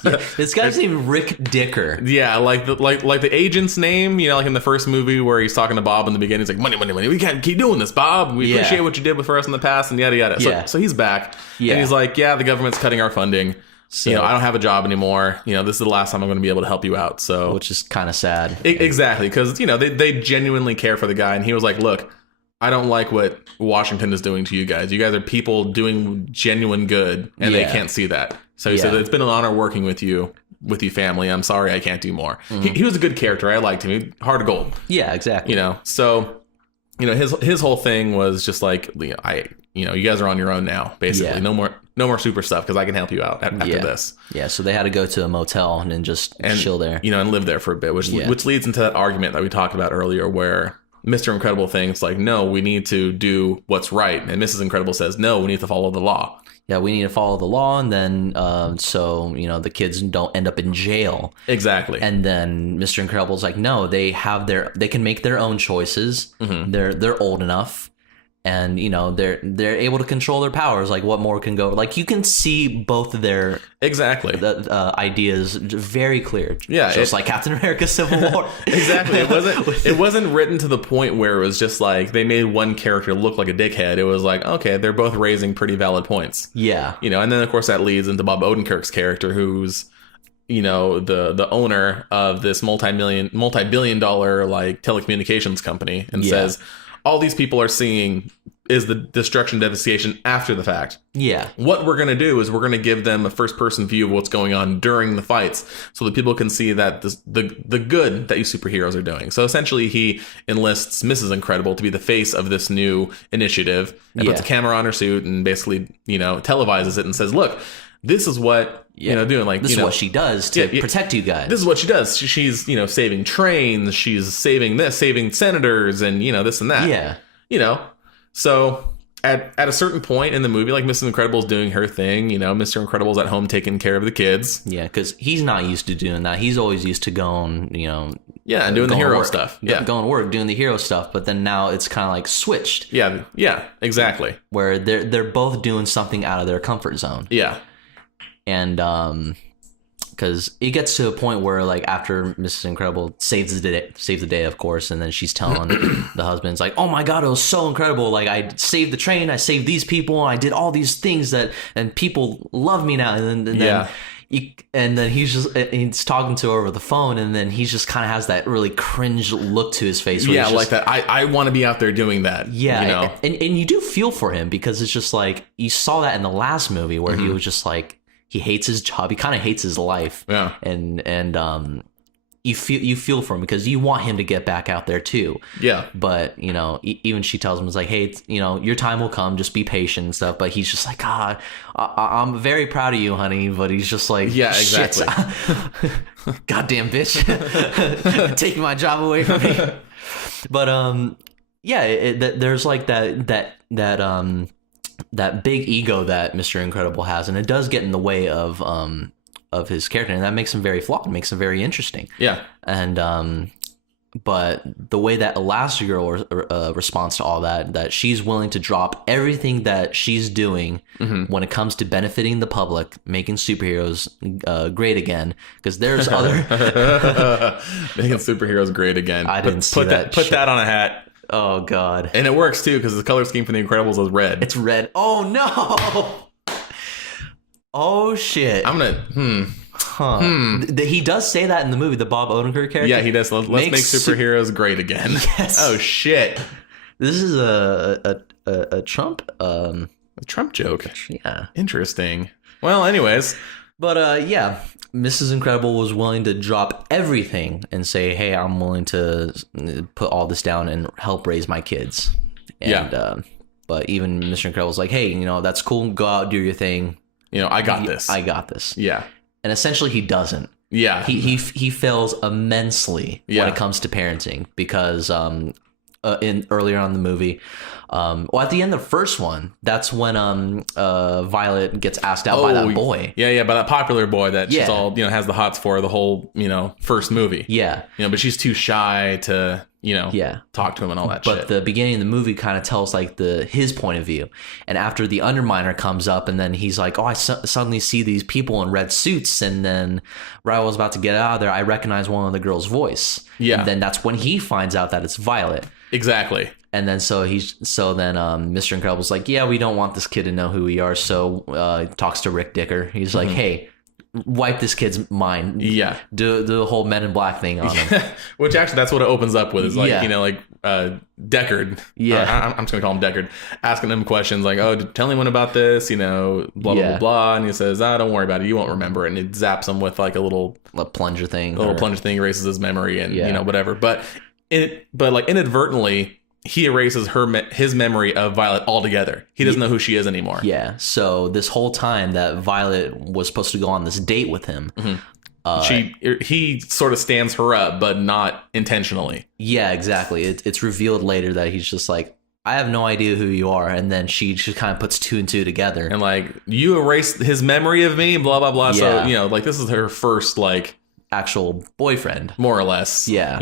Yeah, this guy's named Rick Dicker. Yeah, like the agent's name, like in the first movie where he's talking to Bob in the beginning, he's like, money, money, money. We can't keep doing this, Bob. We appreciate what you did for us in the past, and yada yada. So he's back, and he's like, yeah, the government's cutting our funding. So, I don't have a job anymore. This is the last time I'm going to be able to help you out. So, which is kind of sad. Exactly, because they genuinely care for the guy, and he was like, look, I don't like what Washington is doing to you guys. You guys are people doing genuine good, and they can't see that. So he said, it's been an honor working with you family. I'm sorry I can't do more. He was a good character. I liked him. Heart of gold. Yeah, exactly. So, his whole thing was just like, you guys are on your own now, basically. Yeah. No more super stuff, because I can help you out after this. Yeah, so they had to go to a motel and just chill there. And live there for a bit, which leads into that argument that we talked about earlier where Mr. Incredible thinks like, no, we need to do what's right. And Mrs. Incredible says, no, we need to follow the law. Yeah, we need to follow the law, and then so the kids don't end up in jail. Exactly. And then Mr. Incredible's like, no, they can make their own choices. They're old enough, and they're able to control their powers. Like, what more can go? Like, you can see both of their ideas very clear. Yeah, just like Captain America Civil War. Exactly. It wasn't written to the point where it was just like they made one character look like a dickhead. It was like, okay, they're both raising pretty valid points. Yeah. And then of course that leads into Bob Odenkirk's character, who's the owner of this multi-billion dollar like telecommunications company, and says, all these people are seeing is the destruction, devastation after the fact. Yeah. What we're going to do is we're going to give them a first-person view of what's going on during the fights, so that people can see that the good that you superheroes are doing. So essentially, he enlists Mrs. Incredible to be the face of this new initiative, and puts a camera on her suit and basically, televises it and says, "Look, this is what." Doing like this is what she does to protect you guys. This is what she does. She's saving trains. She's saving senators, and this and that. Yeah. So at a certain point in the movie, like Mrs. Incredible's doing her thing. Mr. Incredible's at home taking care of the kids. Yeah, because he's not used to doing that. He's always used to going, and doing the hero stuff. Yeah, going to work, doing the hero stuff. But then now it's kind of like switched. Yeah, exactly. Where they're both doing something out of their comfort zone. Yeah. And because it gets to a point where like after Mrs. Incredible saves the day, of course, and then she's telling the husband, it's like, oh my god, it was so incredible, like I saved the train, I saved these people, I did all these things and people love me now. And then he's talking to her over the phone, and then he just kind of has that really cringe look to his face. Yeah, like that. I want to be out there doing that. Yeah, and you do feel for him, because it's just like you saw that in the last movie where he was just like, he hates his job. He kind of hates his life. Yeah. And you feel for him, because you want him to get back out there too. Yeah. But, even she tells him, it's like, hey, your time will come. Just be patient and stuff. But he's just like, God, I'm very proud of you, honey. But he's just like, yeah, exactly. Goddamn bitch. Taking my job away from me. But, there's like that big ego that Mr. Incredible has, and it does get in the way of his character, and that makes him very flawed, makes him very interesting. Yeah. And But the way that Elastigirl responds to all that she's willing to drop everything that she's doing when it comes to benefiting the public, making superheroes great again. Because there's other making superheroes great again. I didn't see that. Put that on a hat. Oh God! And it works too because the color scheme for the Incredibles is red. It's red. Oh no! Oh shit! I'm gonna. He does say that in the movie, the Bob Odenkirk character. Yeah, he does. Let's make superheroes great again. Yes. Oh shit! This is a Trump a Trump joke. Yeah. Interesting. Well, anyways, but yeah, Mrs. Incredible was willing to drop everything and say, "Hey, I'm willing to put all this down and help raise my kids." And, but even Mr. Incredible was like, "Hey, that's cool. Go out, do your thing. I got this. I got this." Yeah. And essentially, he doesn't. Yeah. He fails immensely when it comes to parenting because earlier on in the movie, at the end of the first one, that's when Violet gets asked out by that boy. Yeah, by that popular boy that she's all has the hots for the whole first movie. Yeah. But she's too shy to talk to him and all that shit. But the beginning of the movie kind of tells like his point of view. And after the Underminer comes up and then he's like, "Oh, I suddenly see these people in red suits." And then right when I was about to get out of there, I recognize one of the girl's voice. Yeah. And then that's when he finds out that it's Violet. Exactly. And then Mr. Incredible's like, "Yeah, we don't want this kid to know who we are." So he talks to Rick Dicker. He's like, "Hey, wipe this kid's mind." Yeah. Do the whole Men in Black thing on him. Which actually, that's what it opens up with. Is like, Deckard. Yeah. I'm just going to call him Deckard. Asking him questions like, "Oh, tell anyone about this?" Blah, blah, blah. And he says, "Don't worry about it. You won't remember it." And it zaps him with like a plunger thing. Plunger thing, erases his memory and, whatever. But inadvertently, he erases his memory of Violet altogether. He doesn't know who she is anymore. Yeah. So this whole time that Violet was supposed to go on this date with him, he sort of stands her up, but not intentionally. Yeah, exactly. It's revealed later that he's just like, "I have no idea who you are," and then she just kind of puts two and two together. And like, "You erased his memory of me," blah blah blah. Yeah. So like this is her first like actual boyfriend, more or less. Yeah.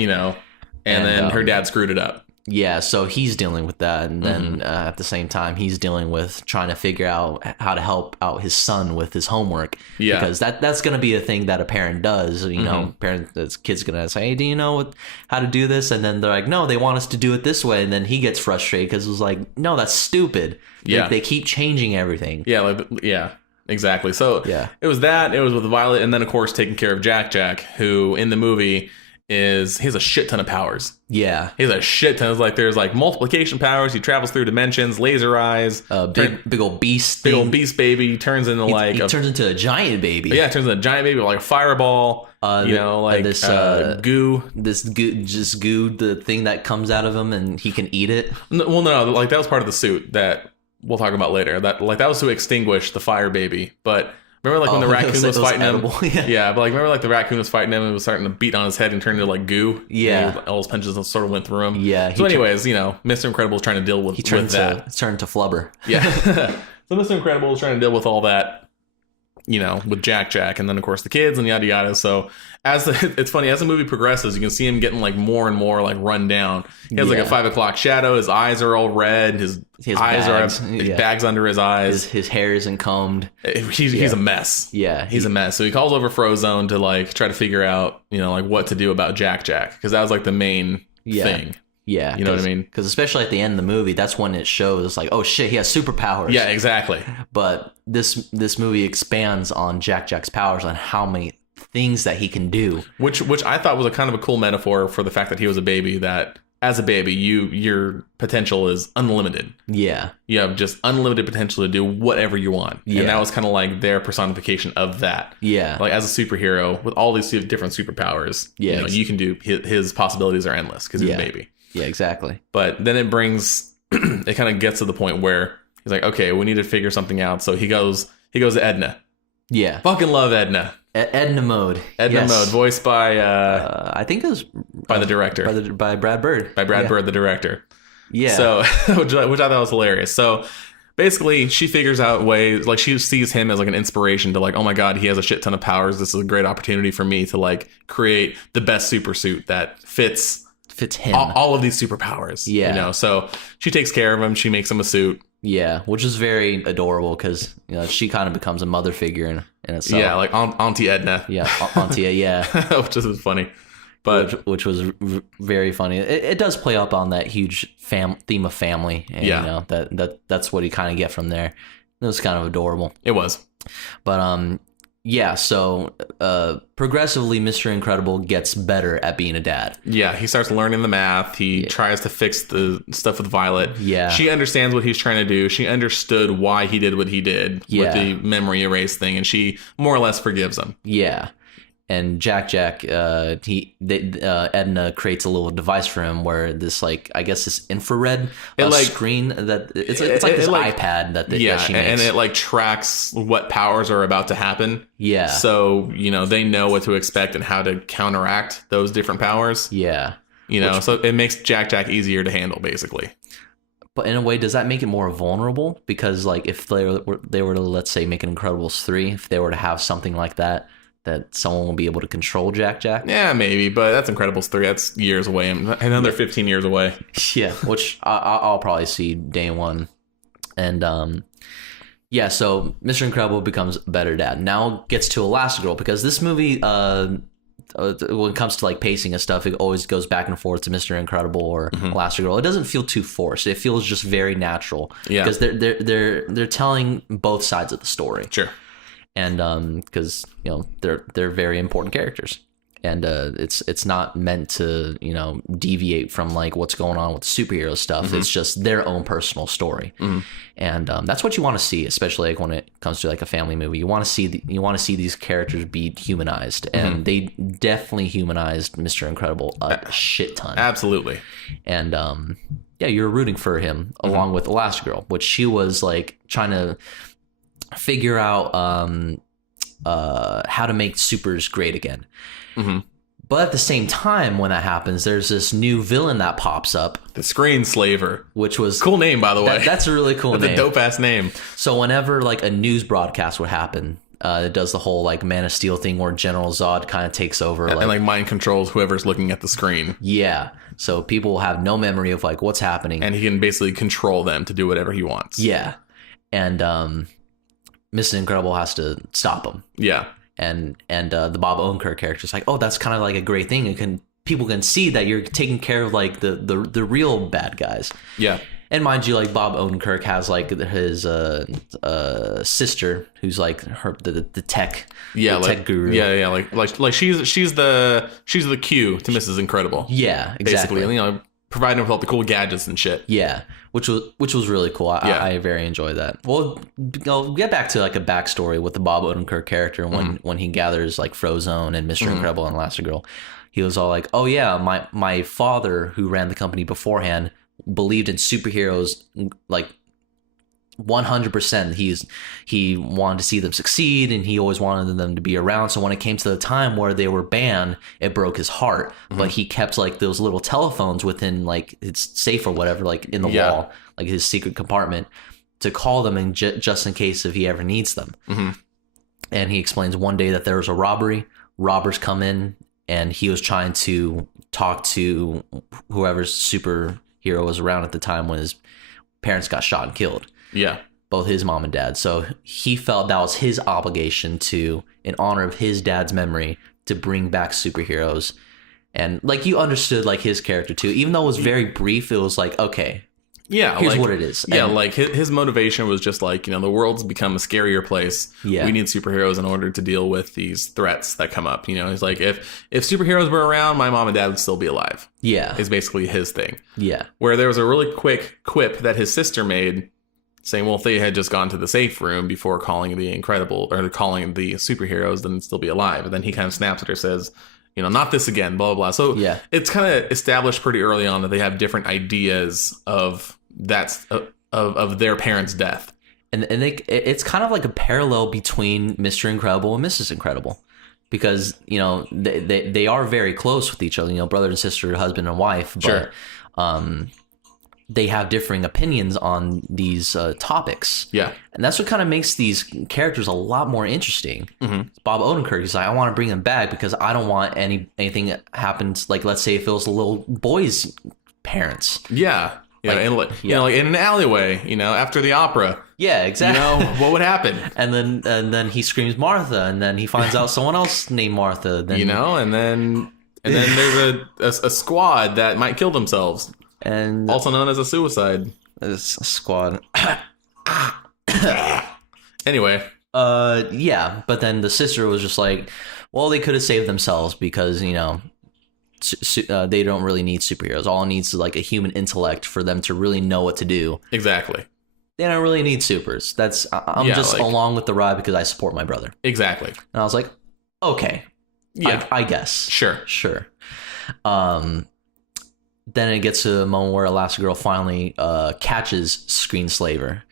And then her dad screwed it up. Yeah, so he's dealing with that, and then at the same time, he's dealing with trying to figure out how to help out his son with his homework. Yeah, because that's going to be a thing that a parent does. This kid's going to say, "Hey, do you know how to do this?" And then they're like, "No, they want us to do it this way." And then he gets frustrated because it was like, "No, that's stupid." Yeah, they keep changing everything. Yeah, exactly. So it was that. It was with Violet, and then of course taking care of Jack, who in the movie. He has a shit ton of powers. Yeah. He has a shit ton. There's like multiplication powers. He travels through dimensions, laser eyes. Big old beast. Big old beast baby. He turns into he turns into a giant baby. Yeah, turns into a giant baby like a fireball. This goo. This goo, the thing that comes out of him and he can eat it. No, like that was part of the suit that we'll talk about later. That was to extinguish the fire baby, but remember when the raccoon was fighting him? But remember the raccoon was fighting him and was starting to beat on his head and turned into like goo? Yeah. All his punches sort of went through him. Yeah. So anyways, Mr. Incredible is trying to deal with that. He turned to flubber. Yeah. So Mr. Incredible is trying to deal with all that, with Jack, and then of course the kids and yada yada. So it's funny, as the movie progresses, you can see him getting like more and more like run down. He has like a 5 o'clock shadow. His eyes are all red. His eyes bags. Bags under his eyes. His hair isn't combed. He's a mess. Yeah, he's a mess. So he calls over Frozone to like try to figure out what to do about Jack because that was like the main thing. Yeah, you know what I mean? Because especially at the end of the movie, that's when it shows like, oh shit, he has superpowers. Yeah, exactly. But this movie expands on Jack's powers, on how many things that he can do, which I thought was a kind of a cool metaphor for the fact that he was a baby. That as a baby, your potential is unlimited. Yeah, you have just unlimited potential to do whatever you want. Yeah, and that was kind of like their personification of that. Yeah, like as a superhero with all these different superpowers. Yeah, you can do his possibilities are endless because he's a baby. Yeah, exactly. But then it kind of gets to the point where he's like, okay, we need to figure something out. So he goes to Edna. Yeah. Fucking love Edna. Edna Mode. Edna Mode, voiced by... I think it was... by the director. By Brad Bird. By Brad Bird, the director. Yeah. So, which I thought was hilarious. So, basically, she figures out ways... Like, she sees him as, like, an inspiration to, like, oh my god, he has a shit ton of powers. This is a great opportunity for me to, like, create the best super suit that fits fits him. All of these superpowers. Yeah. You know, so she takes care of him. She makes him a suit. Yeah, which is very adorable because she kind of becomes a mother figure in itself. Yeah, like Auntie Edna. Yeah, Auntie, yeah. Which is funny. But which was very funny. It does play up on that huge theme of family. And, yeah. That's what you kind of get from there. It was kind of adorable. It was. But yeah, so progressively Mr. Incredible gets better at being a dad. Yeah, he starts learning the math. He tries to fix the stuff with Violet. Yeah. She understands what he's trying to do. She understood why he did what he did with the memory erase thing, and she more or less forgives him. Yeah. And Jack, Edna creates a little device for him where this, like, I guess this infrared screen that it's like this iPad that she makes. And it like tracks what powers are about to happen. Yeah. So, they know what to expect and how to counteract those different powers. Yeah. So it makes Jack easier to handle, basically. But in a way, does that make it more vulnerable? Because, like, if they were to, let's say, make an Incredibles 3, if they were to have something like that someone will be able to control Jack? Yeah, maybe, but that's Incredibles 3. That's years away. Another 15 years away. Yeah, which I'll probably see day one. And yeah, so Mr. Incredible becomes a better dad. Now gets to Elastigirl, because this movie, when it comes to like pacing and stuff, it always goes back and forth to Mr. Incredible or Elastigirl. It doesn't feel too forced. It feels just very natural. Yeah, because they're telling both sides of the story. Sure. And because they're very important characters, and it's not meant to deviate from like what's going on with superhero stuff. It's just their own personal story, and that's what you want to see, especially like when it comes to like a family movie. You want to see these characters be humanized, and they definitely humanized Mr. Incredible a shit ton. Absolutely. And yeah, you're rooting for him along with Elastigirl, which she was like trying to figure out how to make supers great again. But at the same time, when that happens, there's this new villain that pops up, the Screenslaver, which was cool name, by the way. That's a really cool name. That's a dope ass name. So whenever like a news broadcast would happen, it does the whole like Man of Steel thing where General Zod kind of takes over and like mind controls whoever's looking at the screen. Yeah, so people will have no memory of like what's happening, and he can basically control them to do whatever he wants. Yeah, and Mr. Incredible has to stop him. Yeah. And the Bob Odenkirk character is like, oh, that's kind of like a great thing. People can see that you're taking care of like the real bad guys. Yeah. And mind you, like Bob Odenkirk has like his sister who's like the tech tech guru. Yeah, like she's the Q to Mrs. Incredible. Yeah, exactly. Basically, providing with all the cool gadgets and shit. Yeah, which was really cool. I very enjoyed that. Well, I'll get back to like a backstory with the Bob Odenkirk character when he gathers like Frozone and Mr. Incredible and Elastigirl. He was all like, "Oh yeah, my father who ran the company beforehand believed in superheroes like 100%. He wanted to see them succeed, and he always wanted them to be around. So when it came to the time where they were banned, it broke his heart. But he kept like those little telephones within like his safe or whatever, like in the wall, like his secret compartment, to call them and just in case if he ever needs them. And he explains one day that there was a robbery. Robbers come in, and he was trying to talk to whoever's superhero was around at the time when his parents got shot and killed. Yeah. Both his mom and dad. So he felt that was his obligation to, in honor of his dad's memory, to bring back superheroes. And like you understood like his character too. Even though it was very brief, it was like, okay. Yeah, here's what it is. Yeah, like his motivation was just like, the world's become a scarier place. Yeah. We need superheroes in order to deal with these threats that come up. He's like, if superheroes were around, my mom and dad would still be alive. Yeah. Is basically his thing. Yeah. Where there was a really quick quip that his sister made saying, well, if they had just gone to the safe room before calling the Incredible or calling the superheroes, then they'd still be alive. And then he kind of snaps at her, says, not this again, blah, blah, blah. So yeah, it's kind of established pretty early on that they have different ideas of of their parents' death. And it's kind of like a parallel between Mr. Incredible and Mrs. Incredible, because, they are very close with each other, brother and sister, husband and wife. But, they have differing opinions on these topics. Yeah. And that's what kind of makes these characters a lot more interesting. Bob Odenkirk is like, I want to bring him back because I don't want anything that happens. Like, let's say if it was a little boy's parents. Yeah. Like, like in an alleyway, after the opera. Yeah, exactly. What would happen? and then he screams Martha, and then he finds out someone else named Martha. Then, and then there's a squad that might kill themselves. And also known as a suicide squad. Anyway. Yeah, but then the sister was just like, well, they could have saved themselves because, they don't really need superheroes. All it needs is like a human intellect for them to really know what to do. Exactly. They don't really need supers. I'm just along with the ride because I support my brother. Exactly. And I was like, okay. Yeah. I guess. Sure. Then it gets to a moment where Elastigirl finally catches Screenslaver.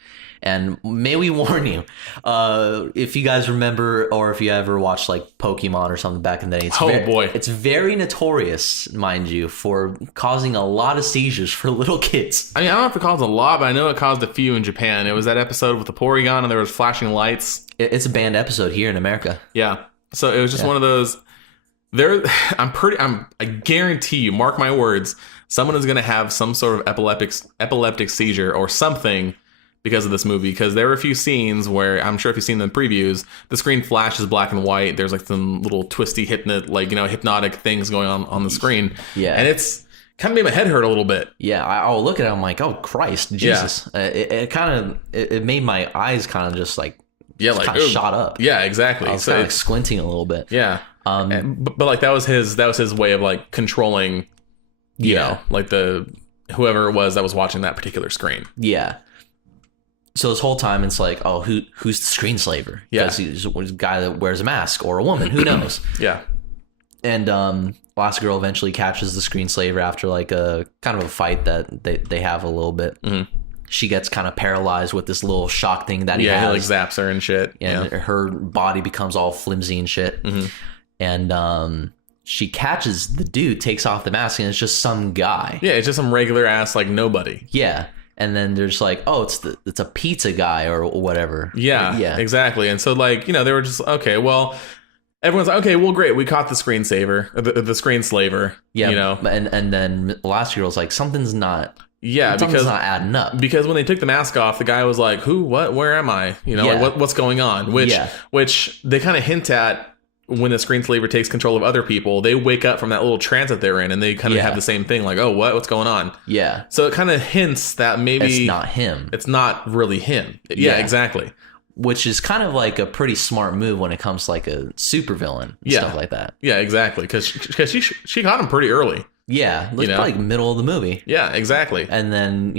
And may we warn you, if you guys remember or if you ever watched like Pokemon or something back in the day, it's very notorious, mind you, for causing a lot of seizures for little kids. I mean, I don't know if it caused a lot, but I know it caused a few in Japan. It was that episode with the Porygon and there was flashing lights. It's a banned episode here in America. Yeah. So it was just one of those. I guarantee you, mark my words, someone is going to have some sort of epileptic seizure or something because of this movie. Because there were a few scenes where I'm sure if you've seen the previews, the screen flashes black and white. There's like some little twisty hypnotic things going on the screen. Yeah, and it's kind of made my head hurt a little bit. Yeah, I'll look at it. I'm like, oh Christ, Jesus! Yeah. It made my eyes kind of just like kind of shot up. Yeah, exactly. I was kind of squinting a little bit. Yeah. But like that was his way of like controlling, like whoever it was that was watching that particular screen. Yeah. So this whole time it's like, oh, who's the Screenslaver? Yeah. Because he's a guy that wears a mask or a woman. Who knows? Yeah. And Elastigirl eventually catches the Screenslaver after like a kind of a fight that they have a little bit. Mm-hmm. She gets kind of paralyzed with this little shock thing that he has. Yeah, he like zaps her and shit. And her body becomes all flimsy and shit. Mm-hmm. And she catches the dude, takes off the mask, and it's just some guy. Yeah, it's just some regular ass like nobody. Yeah. And then there's like, oh, it's a pizza guy or whatever. Yeah, exactly. And so like, they were just, okay, well, everyone's like, okay, well, great. We caught the screensaver, the screenslaver. Yeah. And then Elastigirl's like, something's not. Yeah, something's not adding up. Because when they took the mask off, the guy was like, who, what, where am I? Like, what's going on? Which they kind of hint at. When the screenslaver takes control of other people, they wake up from that little trance that they're in and they kind of have the same thing like, oh, what's going on? Yeah. So it kind of hints that maybe it's not him. It's not really him. Yeah, exactly. Which is kind of like a pretty smart move when it comes to like a supervillain and stuff like that. Yeah, exactly. Because she caught him pretty early. Yeah. It's probably like middle of the movie. Yeah, exactly. And then,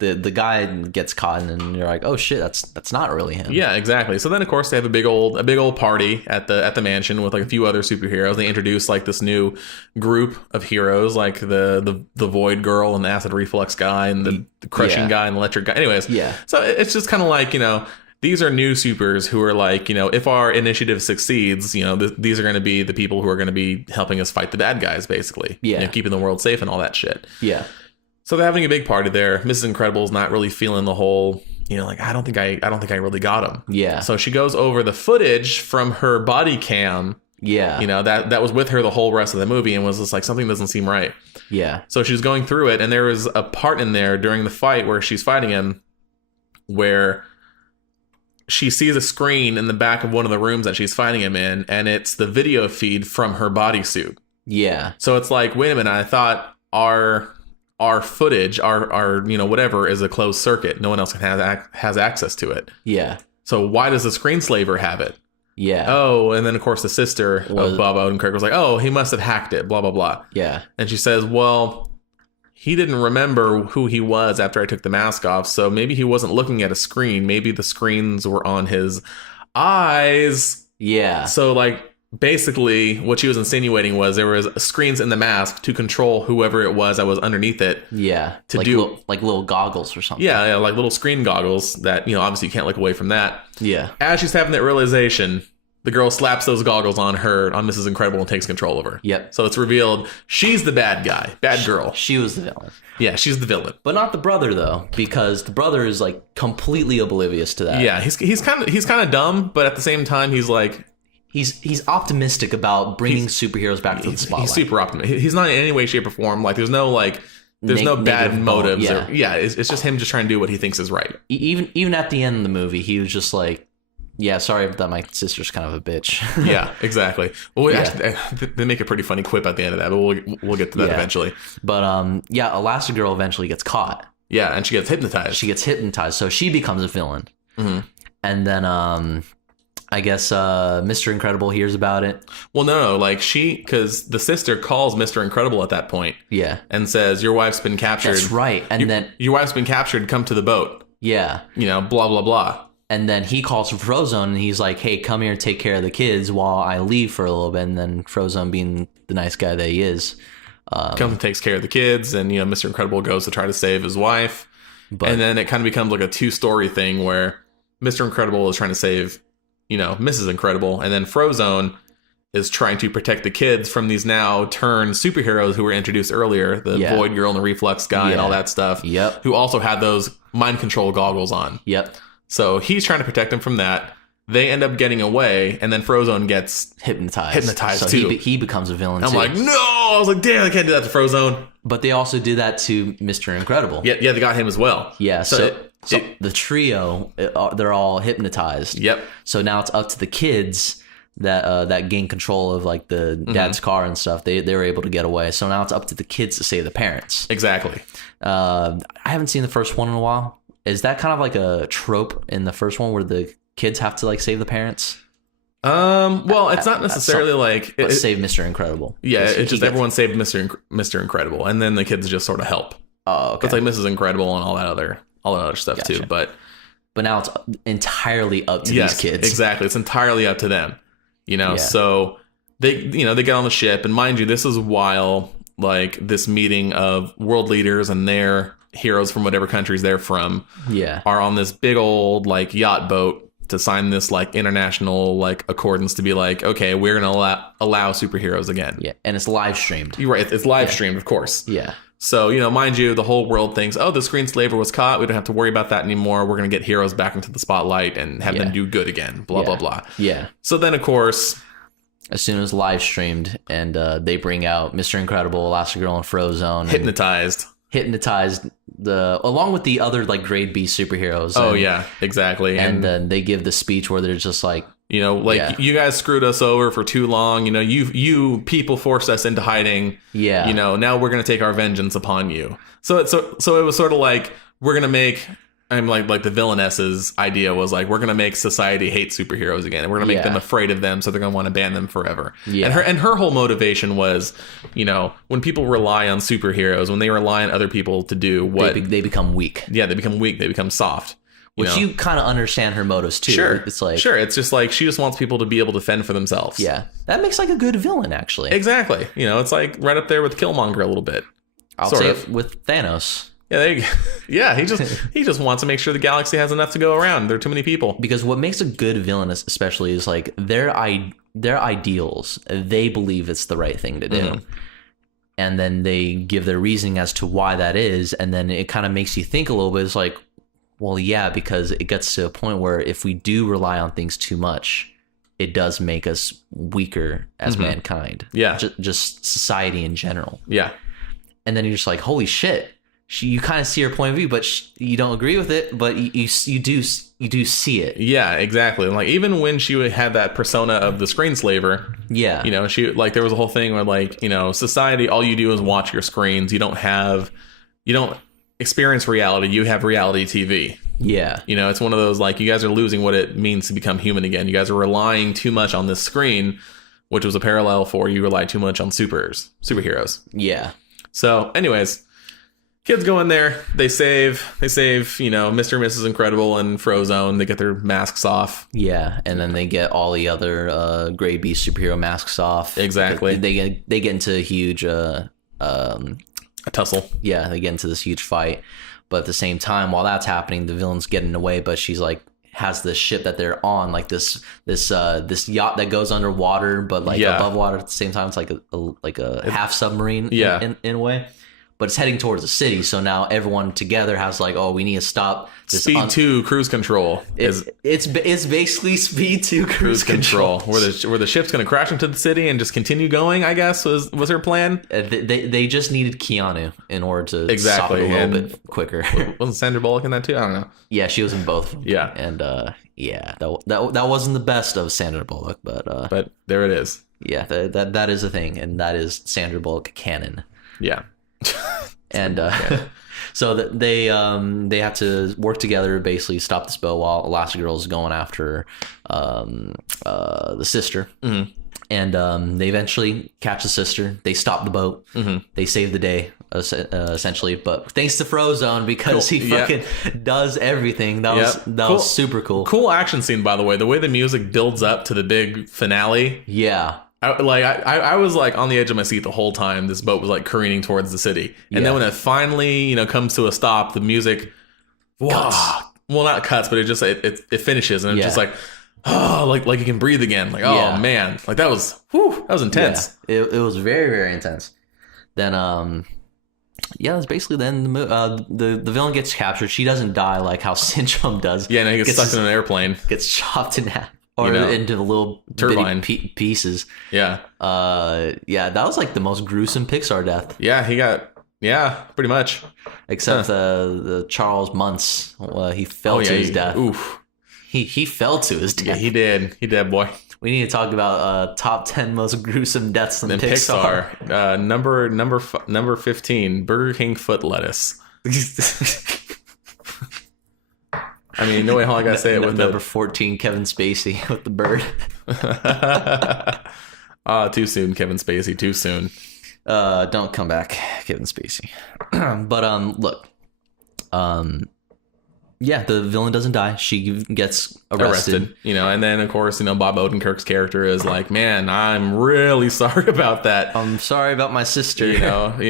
the guy gets caught and you're like, oh shit, that's not really him. Yeah, exactly. So then of course they have a big old party at the mansion with like a few other superheroes. They introduce like this new group of heroes, like the Void Girl and the Acid Reflux guy and the Crushing guy and the Electric guy. Anyways, so it's just kind of like, these are new supers who are like, if our initiative succeeds, these are going to be the people who are going to be helping us fight the bad guys, basically. Yeah, keeping the world safe and all that shit. Yeah. So they're having a big party there. Mrs. Incredible's not really feeling the whole, like I don't think I really got him. Yeah. So she goes over the footage from her body cam. Yeah. That was with her the whole rest of the movie and was just like something doesn't seem right. Yeah. So she's going through it and there was a part in there during the fight where she's fighting him where she sees a screen in the back of one of the rooms that she's fighting him in and it's the video feed from her bodysuit. Yeah. So it's like, wait a minute, I thought our footage, our whatever is a closed circuit. No one else has access to it. Yeah. So why does the screenslaver have it? Yeah. Oh, and then of course the sister of Bob Odenkirk was like, oh, he must have hacked it, blah, blah, blah. Yeah. And she says, well, he didn't remember who he was after I took the mask off. So maybe he wasn't looking at a screen. Maybe the screens were on his eyes. Yeah. So like, basically what she was insinuating was there was screens in the mask to control whoever it was that was underneath it. Yeah. Like little goggles or something. Yeah, like little screen goggles that, obviously you can't look away from that. Yeah. As she's having that realization, the girl slaps those goggles on Mrs. Incredible, and takes control of her. Yep. So it's revealed she's the bad guy, bad girl. She was the villain. Yeah, she's the villain. But not the brother, though, because the brother is like completely oblivious to that. Yeah, he's kind of dumb, but at the same time, he's like he's optimistic about bringing superheroes back to the spotlight. He's super optimistic. He's not in any way, shape, or form like there's no bad motives. It's just him just trying to do what he thinks is right. Even at the end of the movie, he was just like, yeah, sorry that my sister's kind of a bitch. Yeah, exactly. Well, actually, they make a pretty funny quip at the end of that, but we'll get to that eventually. But Elastigirl eventually gets caught. Yeah, and she gets hypnotized. So she becomes a villain. Mm-hmm. And then I guess Mr. Incredible hears about it. Well, no, like because the sister calls Mr. Incredible at that point. Yeah. And says, your wife's been captured. That's right. And then your wife's been captured. Come to the boat. Yeah. Blah, blah, blah. And then he calls for Frozone, and he's like, hey, come here and take care of the kids while I leave for a little bit. And then Frozone, being the nice guy that he is, comes and takes care of the kids. And, Mr. Incredible goes to try to save his wife. And then it kind of becomes like a two-story thing where Mr. Incredible is trying to save, Mrs. Incredible. And then Frozone is trying to protect the kids from these now turned superheroes who were introduced earlier. The Void Girl and the Reflex guy and all that stuff. Yep. Who also had those mind control goggles on. Yep. So he's trying to protect him from that. They end up getting away, and then Frozone gets hypnotized so too. He becomes a villain too. I'm like, no! I was like, damn, I can't do that to Frozone. But they also do that to Mr. Incredible. Yeah, they got him as well. Yeah, so the trio, they're all hypnotized. Yep. So now it's up to the kids that gain control of like the dad's car and stuff. They were able to get away. So now it's up to the kids to save the parents. Exactly. I haven't seen the first one in a while. Is that kind of like a trope in the first one where the kids have to like save the parents? Well, it's not necessarily like save Mr. Incredible. Yeah, it's just everyone saved Mr. Incredible, and then the kids just sort of help. Oh, okay. It's like Mrs. Incredible and all that other stuff too. But now it's entirely up to these kids. Exactly, it's entirely up to them. So they get on the ship, and mind you, this is while like this meeting of world leaders and their heroes from whatever countries they're from are on this big old like yacht boat to sign this like international like accordance to be like, okay, we're gonna allow superheroes again. Yeah, and it's live streamed. You're right, it's live streamed, of course. Yeah. So mind you, the whole world thinks, oh, the screenslaver was caught, we don't have to worry about that anymore, we're gonna get heroes back into the spotlight and have them do good again, blah blah blah. Yeah. So then of course, as soon as live streamed and they bring out Mr. Incredible, Elastigirl, and Frozone, hypnotized along with the other like grade B superheroes. Oh yeah, exactly. And then they give the speech where they're just like, you guys screwed us over for too long. You people forced us into hiding. Yeah. Now we're gonna take our vengeance upon you. So it was sort of like we're gonna make. Like the villainess's idea was like, we're gonna make society hate superheroes again, and we're gonna make them afraid of them, so they're gonna want to ban them forever. Yeah. And her whole motivation was, when people rely on superheroes, when they rely on other people to do what they become weak. Yeah, they become weak. They become soft. Which you kind of understand her motives too. Sure, it's like it's just like she just wants people to be able to fend for themselves. Yeah, that makes like a good villain actually. Exactly. It's like right up there with Killmonger a little bit. I'll say it with Thanos. Yeah, he just wants to make sure the galaxy has enough to go around. There are too many people. Because what makes a good villain, especially, is like their ideals. They believe it's the right thing to do, and then they give their reasoning as to why that is, and then it kind of makes you think a little bit. It's like, well, yeah, because it gets to a point where if we do rely on things too much, it does make us weaker as mankind. Yeah, just society in general. Yeah, and then you're just like, holy shit. You kind of see her point of view, but you don't agree with it. But you do see it. Yeah, exactly. Like even when she had that persona of the screenslaver, she like there was a whole thing where like society, all you do is watch your screens. You don't experience reality. You have reality TV. Yeah, it's one of those like you guys are losing what it means to become human again. You guys are relying too much on this screen, which was a parallel for you rely too much on superheroes. Yeah. So, anyways. Kids go in there, they save, Mr. and Mrs. Incredible and Frozone. They get their masks off. Yeah, and then they get all the other grade B superhero masks off. Exactly. They get into a huge a tussle. Yeah, they get into this huge fight. But at the same time, while that's happening, the villain's getting away, but she's like has this ship that they're on, like this yacht that goes underwater, but like above water at the same time. It's like a half submarine in a way. But it's heading towards the city, so now everyone together has like, oh, we need to stop this. Speed 2 cruise control. It's basically Speed 2 cruise control. Where the ship's going to crash into the city and just continue going, I guess, was her plan. They just needed Keanu in order to stop it a little bit quicker. Wasn't Sandra Bullock in that too? I don't know. Yeah, she was in both. Yeah. And that wasn't the best of Sandra Bullock, but there it is. Yeah, that is a thing, and that is Sandra Bullock canon. Yeah. And so that they have to work together to basically stop the spill while Elastigirl is going after the sister. Mm-hmm. And they eventually catch the sister. They stop the boat. Mm-hmm. They save the day, essentially. But thanks to Frozone, because he fucking does everything. That was super cool. Cool action scene, by the way. The way the music builds up to the big finale. Yeah. I was like on the edge of my seat the whole time this boat was like careening towards the city, and then when it finally comes to a stop, the music cuts. Well, not cuts, but it finishes, and it's just like like you can breathe again. Like man, like that was intense. Yeah. It was very, very intense. Then that's basically then the villain gets captured. She doesn't die like how Syndrome does. Yeah, and he gets stuck in an airplane, gets chopped in half. Or into the little turbine pieces. Yeah. That was like the most gruesome Pixar death. Yeah, he got pretty much. Except the Charles Muntz, he fell to his death. Oof. He fell to his death. Yeah, he did. He did, boy. We need to talk about top 10 most gruesome deaths in Pixar. Number 15, Burger King foot lettuce. I mean, no way how I gotta say it with number 14, Kevin Spacey with the bird. Too soon, Kevin Spacey. Too soon. Don't come back, Kevin Spacey. But look, the villain doesn't die. She gets arrested. And then of course, Bob Odenkirk's character is like, man, I'm really sorry about that. I'm sorry about my sister.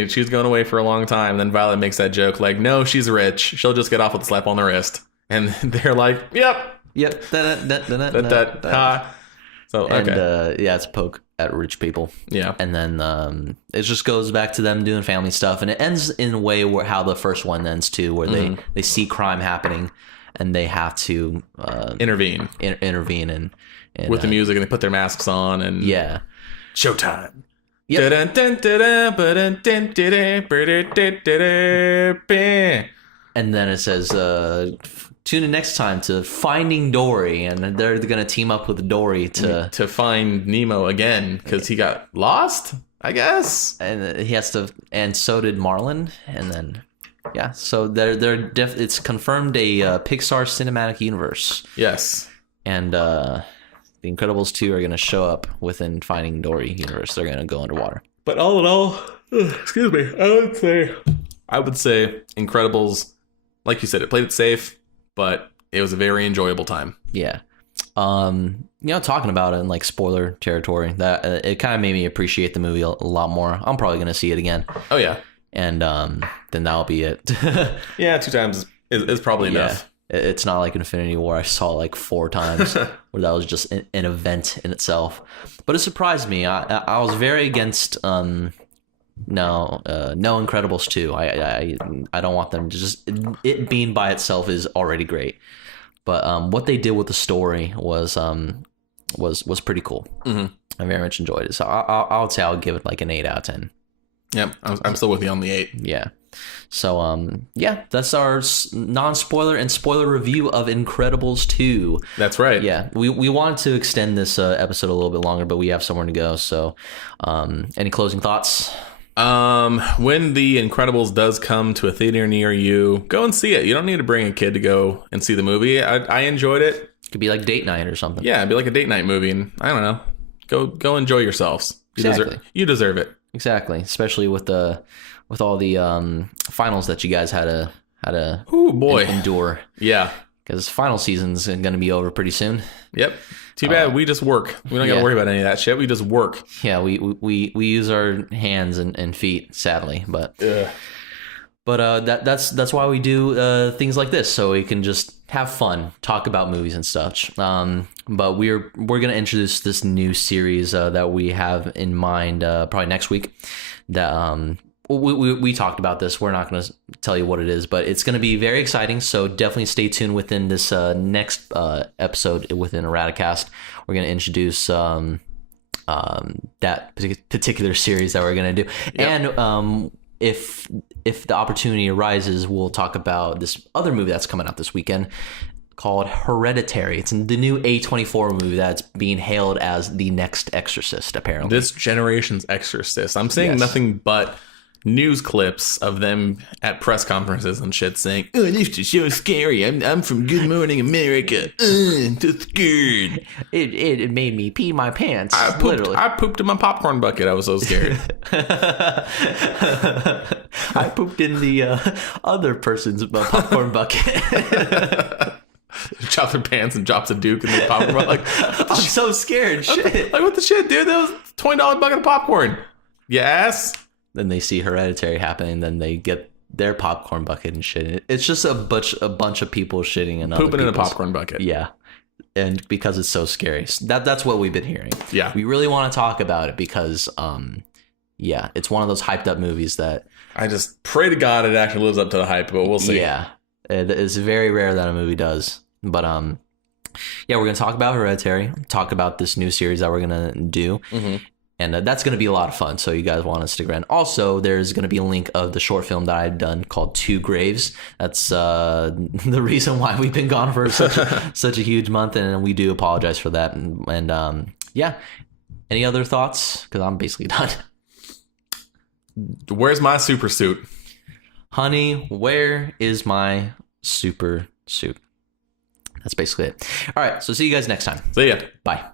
She's going away for a long time. And then Violet makes that joke like, no, she's rich. She'll just get off with a slap on the wrist. And they're like, yep. So, okay. And, it's a poke at rich people. Yeah. And then it just goes back to them doing family stuff. And it ends in a way where how the first one ends too, where they see crime happening and they have to intervene. Intervene and with the music, and they put their masks on and showtime. Yep. And then it says tune in next time to Finding Dory, and they're going to team up with Dory to find Nemo again because he got lost, I guess. And he has to, and so did Marlin. And then so it's confirmed a Pixar cinematic universe. Yes. And The Incredibles 2 are going to show up within Finding Dory universe. They're going to go underwater. But all in all, excuse me, I would say Incredibles, like you said, it played it safe, but it was a very enjoyable time. Yeah. Talking about it in like spoiler territory, that it kind of made me appreciate the movie a lot more. I'm probably going to see it again. Oh, yeah. And then that'll be it. Yeah, 2 times is probably enough. It's not like Infinity War I saw like 4 times, where that was just an event in itself. But it surprised me. I was very against no Incredibles 2. I don't want them to just, it being by itself is already great. But what they did with the story was pretty cool. Mm-hmm. I very much enjoyed it. So I would say I'll give it like an 8 out of 10. Yep, I'm still with you on the 8. Yeah. So that's our non-spoiler and spoiler review of Incredibles 2. That's right. Yeah, we wanted to extend this episode a little bit longer, but we have somewhere to go. So any closing thoughts? When The Incredibles does come to a theater near you, go and see it. You don't need to bring a kid to go and see the movie. I enjoyed it. It could be like date night or something. Yeah, it'd be like a date night movie, and I don't know. Go enjoy yourselves. You deserve it. Exactly, especially with all the finals that you guys had to endure. Yeah, because final season's going to be over pretty soon. Yep. Too bad we just work. We don't got to worry about any of that shit. We just work. Yeah, we use our hands and feet, sadly, but that's why we do things like this, so we can just have fun, talk about movies and such. But we're gonna introduce this new series that we have in mind probably next week. That we talked about this. We're not gonna tell you what it is, but it's gonna be very exciting. So definitely stay tuned within this next episode within Arratikast. We're gonna introduce that particular series that we're gonna do, yep. And if the opportunity arises, we'll talk about this other movie that's coming out this weekend called Hereditary. It's the new A24 movie that's being hailed as the next Exorcist, apparently. This generation's Exorcist. I'm seeing nothing but news clips of them at press conferences and shit saying, "Oh, this is so scary. I'm from Good Morning America. I'm so scared. It made me pee my pants." I pooped in my popcorn bucket. I was so scared. I pooped in the other person's popcorn bucket. Drops her pants and drops a Duke in the popcorn bucket. Like, I'm so scared. Shit. Like, what the shit, dude? That was $20 bucket of popcorn. Yes. Then they see Hereditary happening, then they get their popcorn bucket and shit. It's just a bunch of people shitting in pooping in a popcorn bucket. Yeah, and because it's so scary. That's what we've been hearing. Yeah, we really want to talk about it because, yeah, it's one of those hyped up movies that I just pray to God it actually lives up to the hype, but we'll see. Yeah, it's very rare that a movie does. But yeah, we're gonna talk about Hereditary. Talk about this new series that we're gonna do. Mm-hmm. And that's going to be a lot of fun. So you guys want to stick around. Also, there's going to be a link of the short film that I've done called Two Graves. That's the reason why we've been gone for such a huge month. And we do apologize for that. And yeah. Any other thoughts? Because I'm basically done. Where's my super suit? Honey, where is my super suit? That's basically it. All right. So see you guys next time. See ya. Bye.